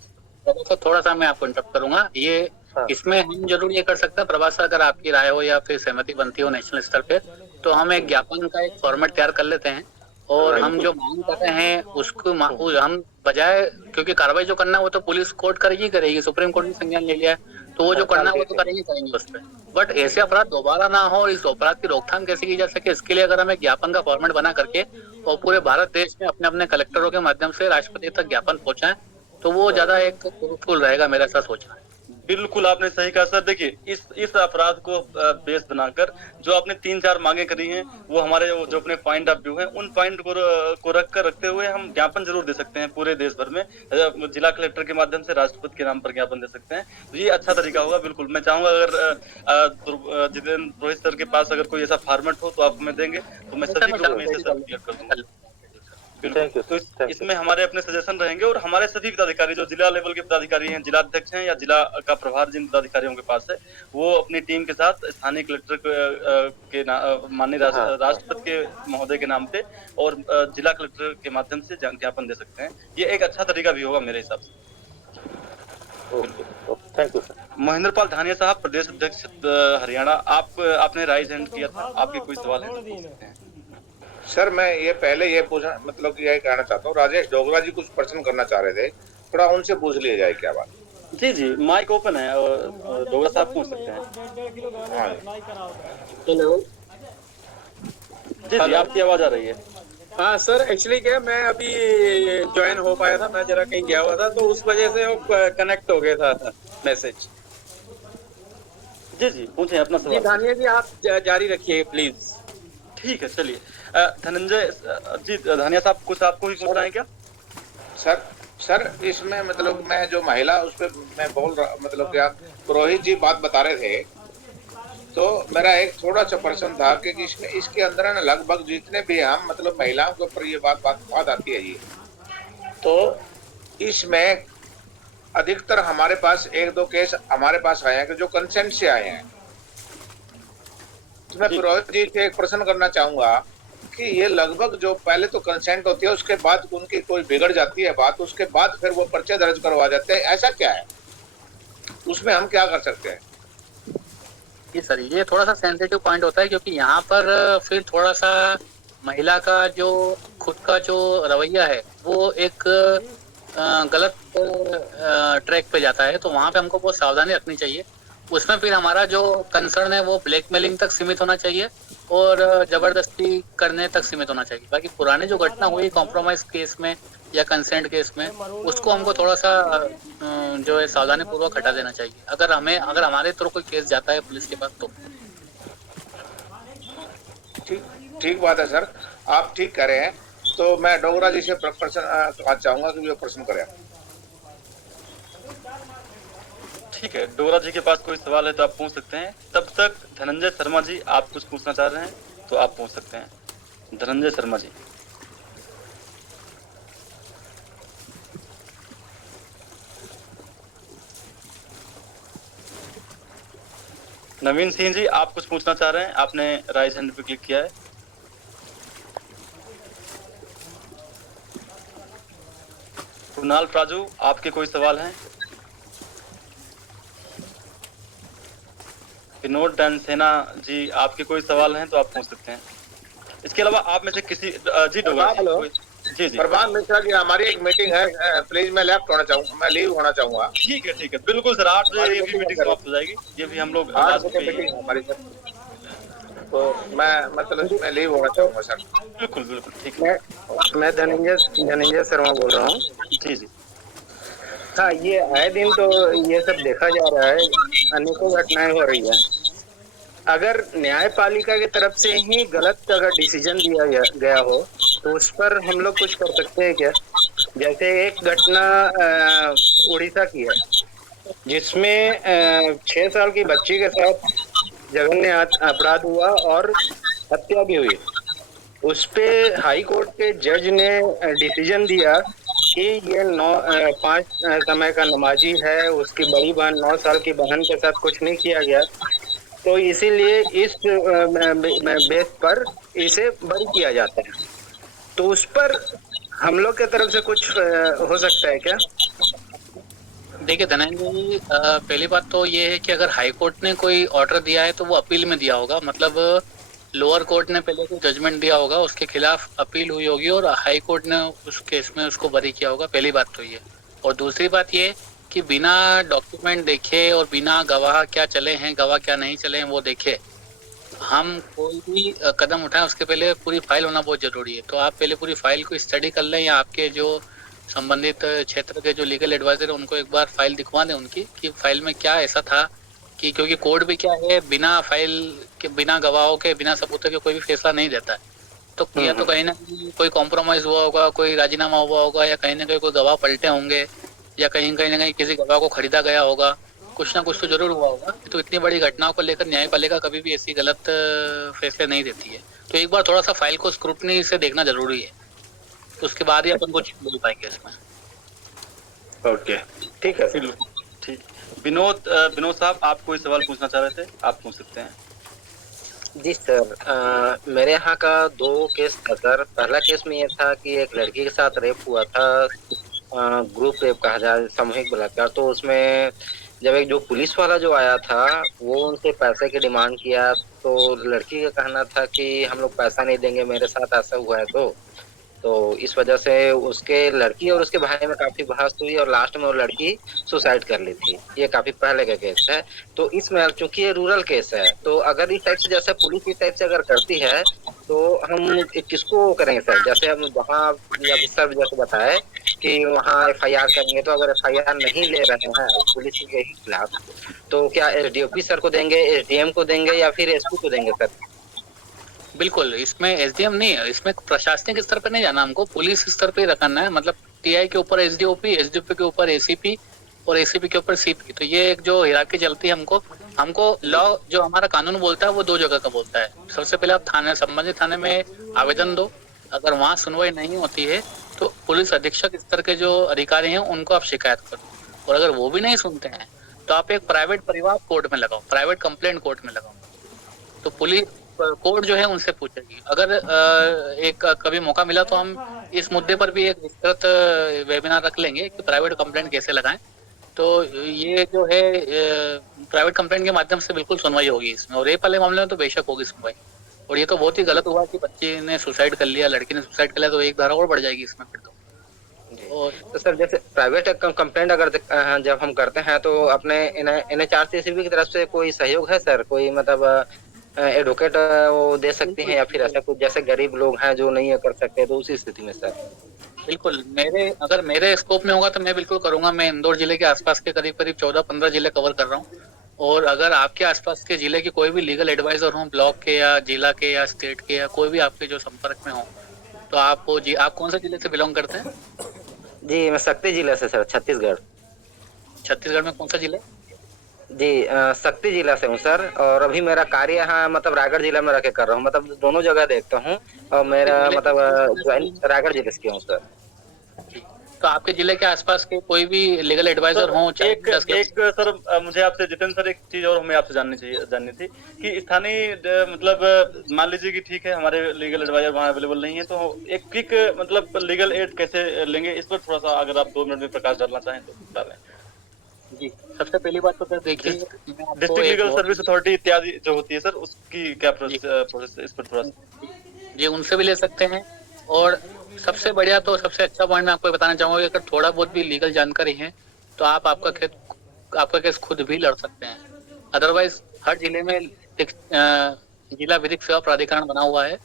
तो थोड़ा सा मैं आपको इंटरप्ट करूंगा। ये इसमें हम जरूर ये कर सकते हैं प्रभास, अगर आपकी राय हो या फिर सहमति बनती हो नेशनल स्तर पे, तो हम एक ज्ञापन का एक फॉर्मेट तैयार कर लेते हैं और हम जो मांग कर रहे हैं उसको हम बजाय, क्योंकि कार्रवाई जो करना है वो तो पुलिस कोर्ट करेगी, सुप्रीम कोर्ट ने संज्ञान ले लिया है, तो वो जो करना है वो तो करेंगे उस पर। बट ऐसे अपराध दोबारा ना हो और इस अपराध की रोकथाम कैसे की जा सके, इसके लिए अगर हम एक ज्ञापन का फॉर्मेट बना करके और पूरे भारत देश में अपने अपने कलेक्टरों के माध्यम से राष्ट्रपति तक ज्ञापन पहुंचाएं, तो वो ज्यादा एक फ्रूटफुल रहेगा, मेरा ऐसा सोचना है। बिल्कुल आपने सही कहा सर। देखिए इस अपराध को बेस बनाकर जो आपने 3-4 मांगे करी हैं, वो हमारे जो अपने पॉइंट ऑफ व्यू है, उन पॉइंट को रखते हुए हम ज्ञापन जरूर दे सकते हैं पूरे देश भर में। जिला कलेक्टर के माध्यम से राष्ट्रपति के नाम पर ज्ञापन दे सकते हैं, तो ये अच्छा तरीका होगा। बिल्कुल मैं चाहूंगा अगर जितेंद्र रोहित सर के पास अगर कोई ऐसा फॉर्मेट हो तो आप हमें देंगे, तो मैं सभी को क्लियर कर दूंगा। तो इसमें हमारे अपने सजेशन रहेंगे और हमारे सभी पदाधिकारी जो जिला लेवल के पदाधिकारी हैं, जिला अध्यक्ष हैं या जिला का प्रभार जिन पदाधिकारियों के पास है, वो अपनी टीम के साथ स्थानीय कलेक्टर के माननीय राष्ट्रपति के महोदय के नाम पे और जिला कलेक्टर के माध्यम से ज्ञापन दे सकते हैं। ये एक अच्छा तरीका भी होगा मेरे हिसाब से। Thank you sir. Mahendra Pal Dhaniya sahab, प्रदेश अध्यक्ष हरियाणा, आपने राइज हैंड किया था, आपके कोई सवाल है तो पूछ सकते हैं। सर मैं ये पहले ये पूछना मतलब ये कहना चाहता हूँ, राजेश डोगरा जी कुछ प्रश्न करना चाह रहे थे, थोड़ा उनसे पूछ लिया जाए क्या बात। जी जी माइक ओपन है और डोगरा साहब पूछ सकते हैं। हेलो जी जी आपकी आवाज आ रही है। हाँ सर, एक्चुअली क्या मैं अभी ज्वाइन हो पाया था, मैं जरा कहीं गया हुआ था तो उस वजह से वो कनेक्ट हो गया था मैसेज। जी जी पूछें अपना सवाल। धानिया जी आप जारी रखिए प्लीज। ठीक है चलिए। धनंजय जी धानिया साहब कुछ आपको भी पूछना है क्या? सर इसमें मतलब मैं जो महिला उस पर मैं बोल रहा मतलब क्या पुरोहित जी बात बता रहे थे, तो मेरा एक थोड़ा सा प्रश्न था कि इसमें इसके अंदर है ना लगभग जितने भी हम मतलब महिलाओं के ऊपर ये बात आती है ये, तो इसमें अधिकतर हमारे पास 1-2 केस हमारे पास आए हैं कि जो कंसेंट से आए हैं। तो मैं पुरोहित जी से एक प्रश्न करना चाहूंगा कि ये लगभग जो पहले तो कंसेंट होती है, उसके बाद उनकी कोई बिगड़ जाती है बात, उसके बाद फिर वो पर्चे दर्ज करवा जाते हैं, ऐसा क्या है, उसमें हम क्या कर सकते हैं? ये सर ये थोड़ा सा सेंसिटिव पॉइंट होता है, क्योंकि यहाँ पर फिर थोड़ा सा महिला का जो खुद का जो रवैया है वो एक गलत ट्रैक पे जाता है, तो वहाँ पे हमको बहुत सावधानी रखनी चाहिए। उसमें फिर हमारा जो कंसर्न है वो ब्लैकमेलिंग तक सीमित होना चाहिए और जबरदस्ती करने तक सीमित होना चाहिए। बाकी पुराने जो घटना हुई कॉम्प्रोमाइज केस में या कंसेंट केस में, उसको हमको थोड़ा सा जो है सावधानी पूर्वक हटा देना चाहिए, अगर हमारे थ्रू कोई केस जाता है पुलिस के पास तो। ठीक बात है सर, आप ठीक कह रहे हैं। तो मैं डोगरा जी से प्रश्न चाहूंगा कि वो प्रश्न करें। ठीक है, डोगरा जी के पास कोई सवाल है तो आप पूछ सकते हैं। तब तक धनंजय शर्मा जी आप कुछ पूछना चाह रहे हैं तो आप पूछ सकते हैं। धनंजय शर्मा जी। नवीन सिंह जी आप कुछ पूछना चाह रहे हैं, आपने राइज हैंड पे क्लिक किया है। कुणाल प्राजू आपके कोई सवाल हैं? विनोद डैनसेना जी आपके कोई सवाल हैं तो आप पूछ सकते हैं। इसके अलावा आप में से किसी जी डोगरा जी प्रभात मिश्रा जी हमारी एक मीटिंग है, प्लीज मैं लेफ्ट होना चाहूंगा, मैं लीव होना चाहूंगा। ठीक है बिल्कुल सर, 8 बजे ये भी मीटिंग समाप्त हो जाएगी। ये भी हम लोग हमारी सर, तो मैं मतलब मैं लीव होना चाहूंगा सर। बिल्कुल ठीक है। मैं धनंजय शर्मा बोल रहा हूँ। जी हाँ, ये आए दिन तो ये सब देखा जा रहा है, अनेकों घटनाएं हो रही है। अगर न्यायपालिका की तरफ से ही गलत अगर डिसीजन दिया गया हो तो उस पर हम लोग कुछ कर सकते हैं क्या? जैसे एक घटना उड़ीसा की है जिसमें 6 साल की बच्ची के साथ जघन्य अपराध हुआ और हत्या भी हुई, उस पे हाई कोर्ट के जज ने डिसीजन दिया कि ये 5 समय का नमाजी है, उसकी बड़ी बहन 9 साल की बहन के साथ कुछ नहीं किया गया, तो इसीलिए इस बेस पर इसे बरी किया जाता है। तो उस पर हम लोग के तरफ से कुछ हो सकता है क्या? देखिए धनंजय जी, पहली बात तो ये है कि अगर हाई कोर्ट ने कोई ऑर्डर दिया है तो वो अपील में दिया होगा, मतलब लोअर कोर्ट ने पहले कोई जजमेंट दिया होगा, उसके खिलाफ अपील हुई होगी और हाई कोर्ट ने उस केस में उसको बरी किया होगा। पहली बात तो ये। और दूसरी बात ये कि बिना डॉक्यूमेंट देखे और बिना गवाह क्या चले हैं, गवाह क्या नहीं चले हैं वो देखे हम कोई भी कदम उठाएं, उसके पहले पूरी फाइल होना बहुत जरूरी है। तो आप पहले पूरी फाइल को स्टडी कर लें, या आपके जो संबंधित क्षेत्र के जो लीगल एडवाइजर है उनको एक बार फाइल दिखवा दें उनकी, कि फाइल में क्या ऐसा था कि, क्योंकि कोर्ट भी क्या है, बिना फाइल के, बिना गवाहों के, बिना सबूतों के कोई भी फैसला नहीं देता है। तो या तो कहीं ना कहीं कोई कॉम्प्रोमाइज हुआ होगा, कोई राजीनामा हुआ होगा, या कहीं ना कहीं कोई गवाह पलटे होंगे, या कहीं ना कहीं किसी गवाह को खरीदा गया होगा, कुछ ना कुछ तो जरूर हुआ होगा। तो इतनी बड़ी घटनाओं को लेकर न्यायपालिका कभी भी ऐसी गलत फैसले नहीं देती है। तो एक बार थोड़ा सा फाइल को स्क्रूटनी से देखना जरूरी है, तो उसके बाद ही अपन कुछ बोल पाएंगे इसमें। ओके, ठीक है। ठीक। विनोद साहब, आप कोई सवाल पूछना चाह रहे थे, आप पूछ सकते हैं। जी सर, मेरे यहाँ का 2 केस था सर। पहला केस में ये था कि एक लड़की के साथ रेप हुआ था, ग्रुप रेप कहा जाए, सामूहिक बलात्कार। तो उसमें जब एक जो पुलिस वाला जो आया था वो उनसे पैसे की डिमांड किया, तो लड़की का कहना था कि हम लोग पैसा नहीं देंगे, मेरे साथ ऐसा हुआ है। तो इस वजह से उसके लड़की और उसके भाई में काफी बहस हुई और लास्ट में वो लड़की सुसाइड कर ली थी। ये काफी पहले का केस है। तो इसमें चूंकि ये रूरल केस है, तो अगर इस टाइप से, जैसे पुलिस इस टाइप से अगर करती है तो हम किसको करेंगे सर? जैसे हम वहाँ अभी सर जैसे बताए कि वहाँ FIR करेंगे, तो अगर FIR नहीं ले रहे हैं पुलिस के खिलाफ, तो क्या SDOP सर को देंगे, SDM को देंगे, या फिर SP को देंगे सर? बिल्कुल, इसमें SDM नहीं है, इसमें प्रशासनिक स्तर पर नहीं जाना, हमको पुलिस स्तर पे रखना है। मतलब TI के ऊपर SDOP, SDOP के ऊपर ACP और ACP के ऊपर CP। तो ये एक जो हिराकी चलती है, हमको लॉ जो हमारा कानून बोलता है वो 2 जगह का बोलता है। सबसे पहले आप थाने, संबंधित थाने में आवेदन दो, अगर वहाँ सुनवाई नहीं होती है तो पुलिस अधीक्षक स्तर के जो अधिकारी हैं उनको आप शिकायत करो, और अगर वो भी नहीं सुनते हैं तो आप एक प्राइवेट परिवार कोर्ट में लगाओ, प्राइवेट कंप्लेंट कोर्ट में लगाओ। तो पुलिस कोर्ट जो है उनसे पूछेगी। अगर एक कभी मौका मिला तो हम इस मुद्दे पर भी एक विस्तृत वेबिनार रख लेंगे कि प्राइवेट कंप्लेंट कैसे लगाएं। तो ये जो है प्राइवेट कंप्लेंट के माध्यम से बिल्कुल सुनवाई होगी इसमें, और रेप वाले मामले में तो बेशक होगी सुनवाई। और ये तो बहुत ही गलत हुआ कि बच्ची ने सुसाइड कर लिया, लड़की ने सुसाइड कर लिया, तो एक धारा और बढ़ जाएगी इसमें फिर तो। और तो सर जैसे प्राइवेट कंप्लेंट अगर जब हम करते हैं तो अपने NHRC की तरफ से कोई सहयोग है सर? कोई मतलब एडवोकेट वो दे सकते हैं, या फिर ऐसा कुछ, जैसे गरीब लोग हैं जो नहीं कर सकते, तो उसी स्थिति में सर? बिल्कुल, अगर मेरे स्कोप में होगा तो मैं बिल्कुल करूंगा। मैं इंदौर जिले के आसपास के करीब 14-15 जिले कवर कर रहा हूँ, और अगर आपके आसपास के जिले के कोई भी लीगल एडवाइजर हो, ब्लॉक के या जिला के या स्टेट के, या कोई भी आपके जो संपर्क में हो, तो आप कौन से जिले से बिलोंग करते हैं? जी मैं शक्ति जिले से सर, छत्तीसगढ़। छत्तीसगढ़ में कौन सा जिला? जी शक्ति जिला से हूँ सर, और अभी मेरा कार्य यहाँ मतलब रायगढ़ जिला में रह के कर रहा हूँ, मतलब दोनों जगह देखता हूँ, और मेरा मतलब रायगढ़ जिले से हूँ सर। तो आपके जिले के आसपास के कोई भी लीगल एडवाइजर हो? एक सर, मुझे आपसे जितेंद्र सर एक चीज और हमें आपसे जाननी थी कि स्थानीय मतलब मान लीजिए कि ठीक है हमारे लीगल एडवाइजर वहाँ अवेलेबल नहीं है, तो एक क्विक मतलब लीगल एड कैसे लेंगे, इस पर थोड़ा सा अगर आप 2 मिनट में प्रकाश डालना चाहें तो डालें। जी, सबसे पहली बात तो सर देखिए, डिस्ट्रिक्ट लीगल सर्विस अथॉरिटी इत्यादि जो होती है सर, उसकी क्या प्रोसेस इस पर थोड़ा सा? जी, उनसे भी ले सकते हैं। और सबसे बढ़िया तो सबसे अच्छा पॉइंट मैं आपको बताना चाहूंगा, अगर थोड़ा बहुत भी लीगल जानकारी है तो आप आपका केस खुद भी लड़ सकते हैं। अदरवाइज हर जिले में एक जिला विधिक सेवा प्राधिकरण बना हुआ है,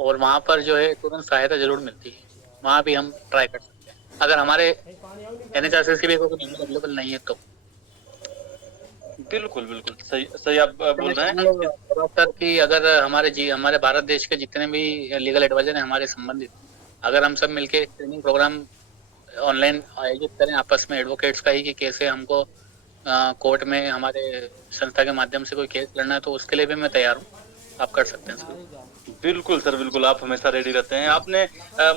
और वहाँ पर जो है तुरंत सहायता जरूर मिलती है, वहाँ भी हम ट्राई कर सकते हैं अगर हमारे NHRC भी कोई नंबर अवेलेबल नहीं है तो। बिल्कुल सही आप बोल रहे हैं सर कि अगर हमारे भारत देश के जितने भी लीगल एडवाइजर हैं हमारे संबंधित, अगर हम सब मिलके ट्रेनिंग प्रोग्राम ऑनलाइन आयोजित करें आपस में एडवोकेट्स का ही, कि कैसे हमको कोर्ट में हमारे संस्था के माध्यम से कोई केस लड़ना है, तो उसके लिए भी मैं तैयार हूँ। आप कर सकते हैं इसको। बिल्कुल सर, बिल्कुल, आप हमेशा रेडी रहते हैं। आपने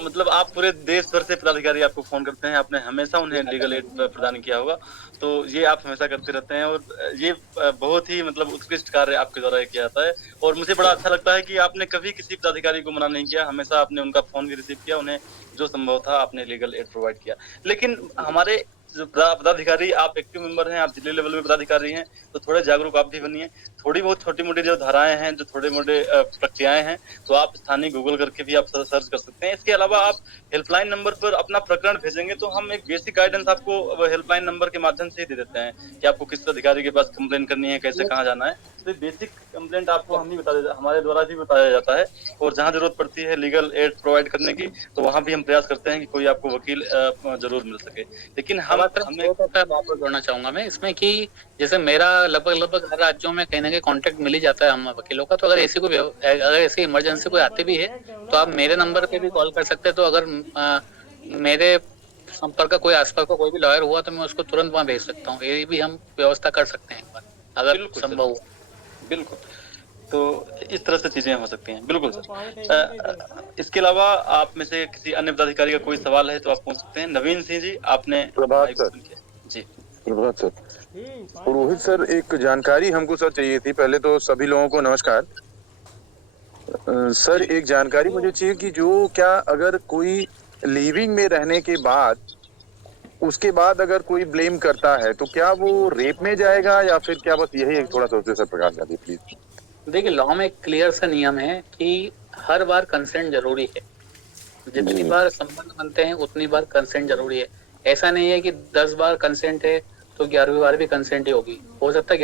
मतलब आप पूरे देश भर से पदाधिकारी आपको फोन करते हैं, आपने हमेशा उन्हें लीगल एड प्रदान किया होगा, तो ये आप हमेशा करते रहते हैं और ये बहुत ही मतलब उत्कृष्ट कार्य आपके द्वारा किया जाता है। और मुझे बड़ा अच्छा लगता है कि आपने कभी किसी पदाधिकारी को मना नहीं किया, हमेशा आपने उनका फोन भी रिसीव किया, उन्हें जो संभव था आपने लीगल एड प्रोवाइड किया। लेकिन हमारे जो पदाधिकारी, आप एक्टिव मेंबर हैं, आप जिले लेवल पे पदाधिकारी हैं, तो थोड़े जागरूक आप भी बनिए। थोड़ी बहुत छोटी मोटी जो धाराएं हैं, जो थोड़े मोटे प्रक्रियाएं हैं, तो आप स्थानीय गूगल करके भी आप सर्च कर सकते हैं। इसके अलावा आप हेल्पलाइन नंबर पर अपना प्रकरण भेजेंगे तो हम एक बेसिक गाइडेंस आपको हेल्पलाइन नंबर के माध्यम से ही दे देते हैं कि आपको किस अधिकारी के पास कंप्लेन करनी है, कैसे कहाँ जाना है। तो बेसिक कंप्लेंट आपको हम ही हमारे द्वारा भी बताया जाता है। और जहाँ जरूरत पड़ती है लीगल एड प्रोवाइड करने की, तो वहाँ भी हम प्रयास करते हैं कि कोई आपको वकील जरूर मिल सके। लेकिन हमें बात जोड़ना चाहूंगा मैं इसमें कि जैसे मेरा लगभग हर राज्यों में कहीं ना कहीं कांटेक्ट मिल ही जाता है हम वकीलों का। तो अगर ऐसी इमरजेंसी कोई आती भी है तो आप मेरे नंबर पे भी कॉल कर सकते हैं। तो अगर मेरे संपर्क का कोई आसपास का कोई भी लॉयर हुआ तो मैं उसको तुरंत वहाँ भेज सकता हूँ। ये भी हम व्यवस्था कर सकते हैं एक बार अगर संभव हो। बिल्कुल, तो इस तरह से चीजें हो सकती हैं। बिल्कुल सर। इसके अलावा आप में से किसी अन्य पदाधिकारी का कोई सवाल है तो आप पूछ सकते हैं। नवीन सिंह जी, आपने प्रभात सर। जी प्रभात सर। रोहित सर, एक जानकारी हमको सर चाहिए थी। पहले तो सभी लोगों को नमस्कार। सर, एक जानकारी मुझे चाहिए कि जो क्या अगर कोई लिविंग में रहने के बाद उसके बाद अगर कोई ब्लेम करता है तो क्या वो रेप में जाएगा या फिर क्या? बस यही एक थोड़ा सा उससे सर प्रकाश डालिए प्लीज। देखिए, लॉ में एक क्लियर सा नियम है कि हर बार कंसेंट जरूरी है। जितनी बार संबंध बनते हैं उतनी बार कंसेंट जरूरी है। ऐसा नहीं है कि 10 बार कंसेंट है तो 11वीं बार भी कंसेंट ही होगी। हो सकता है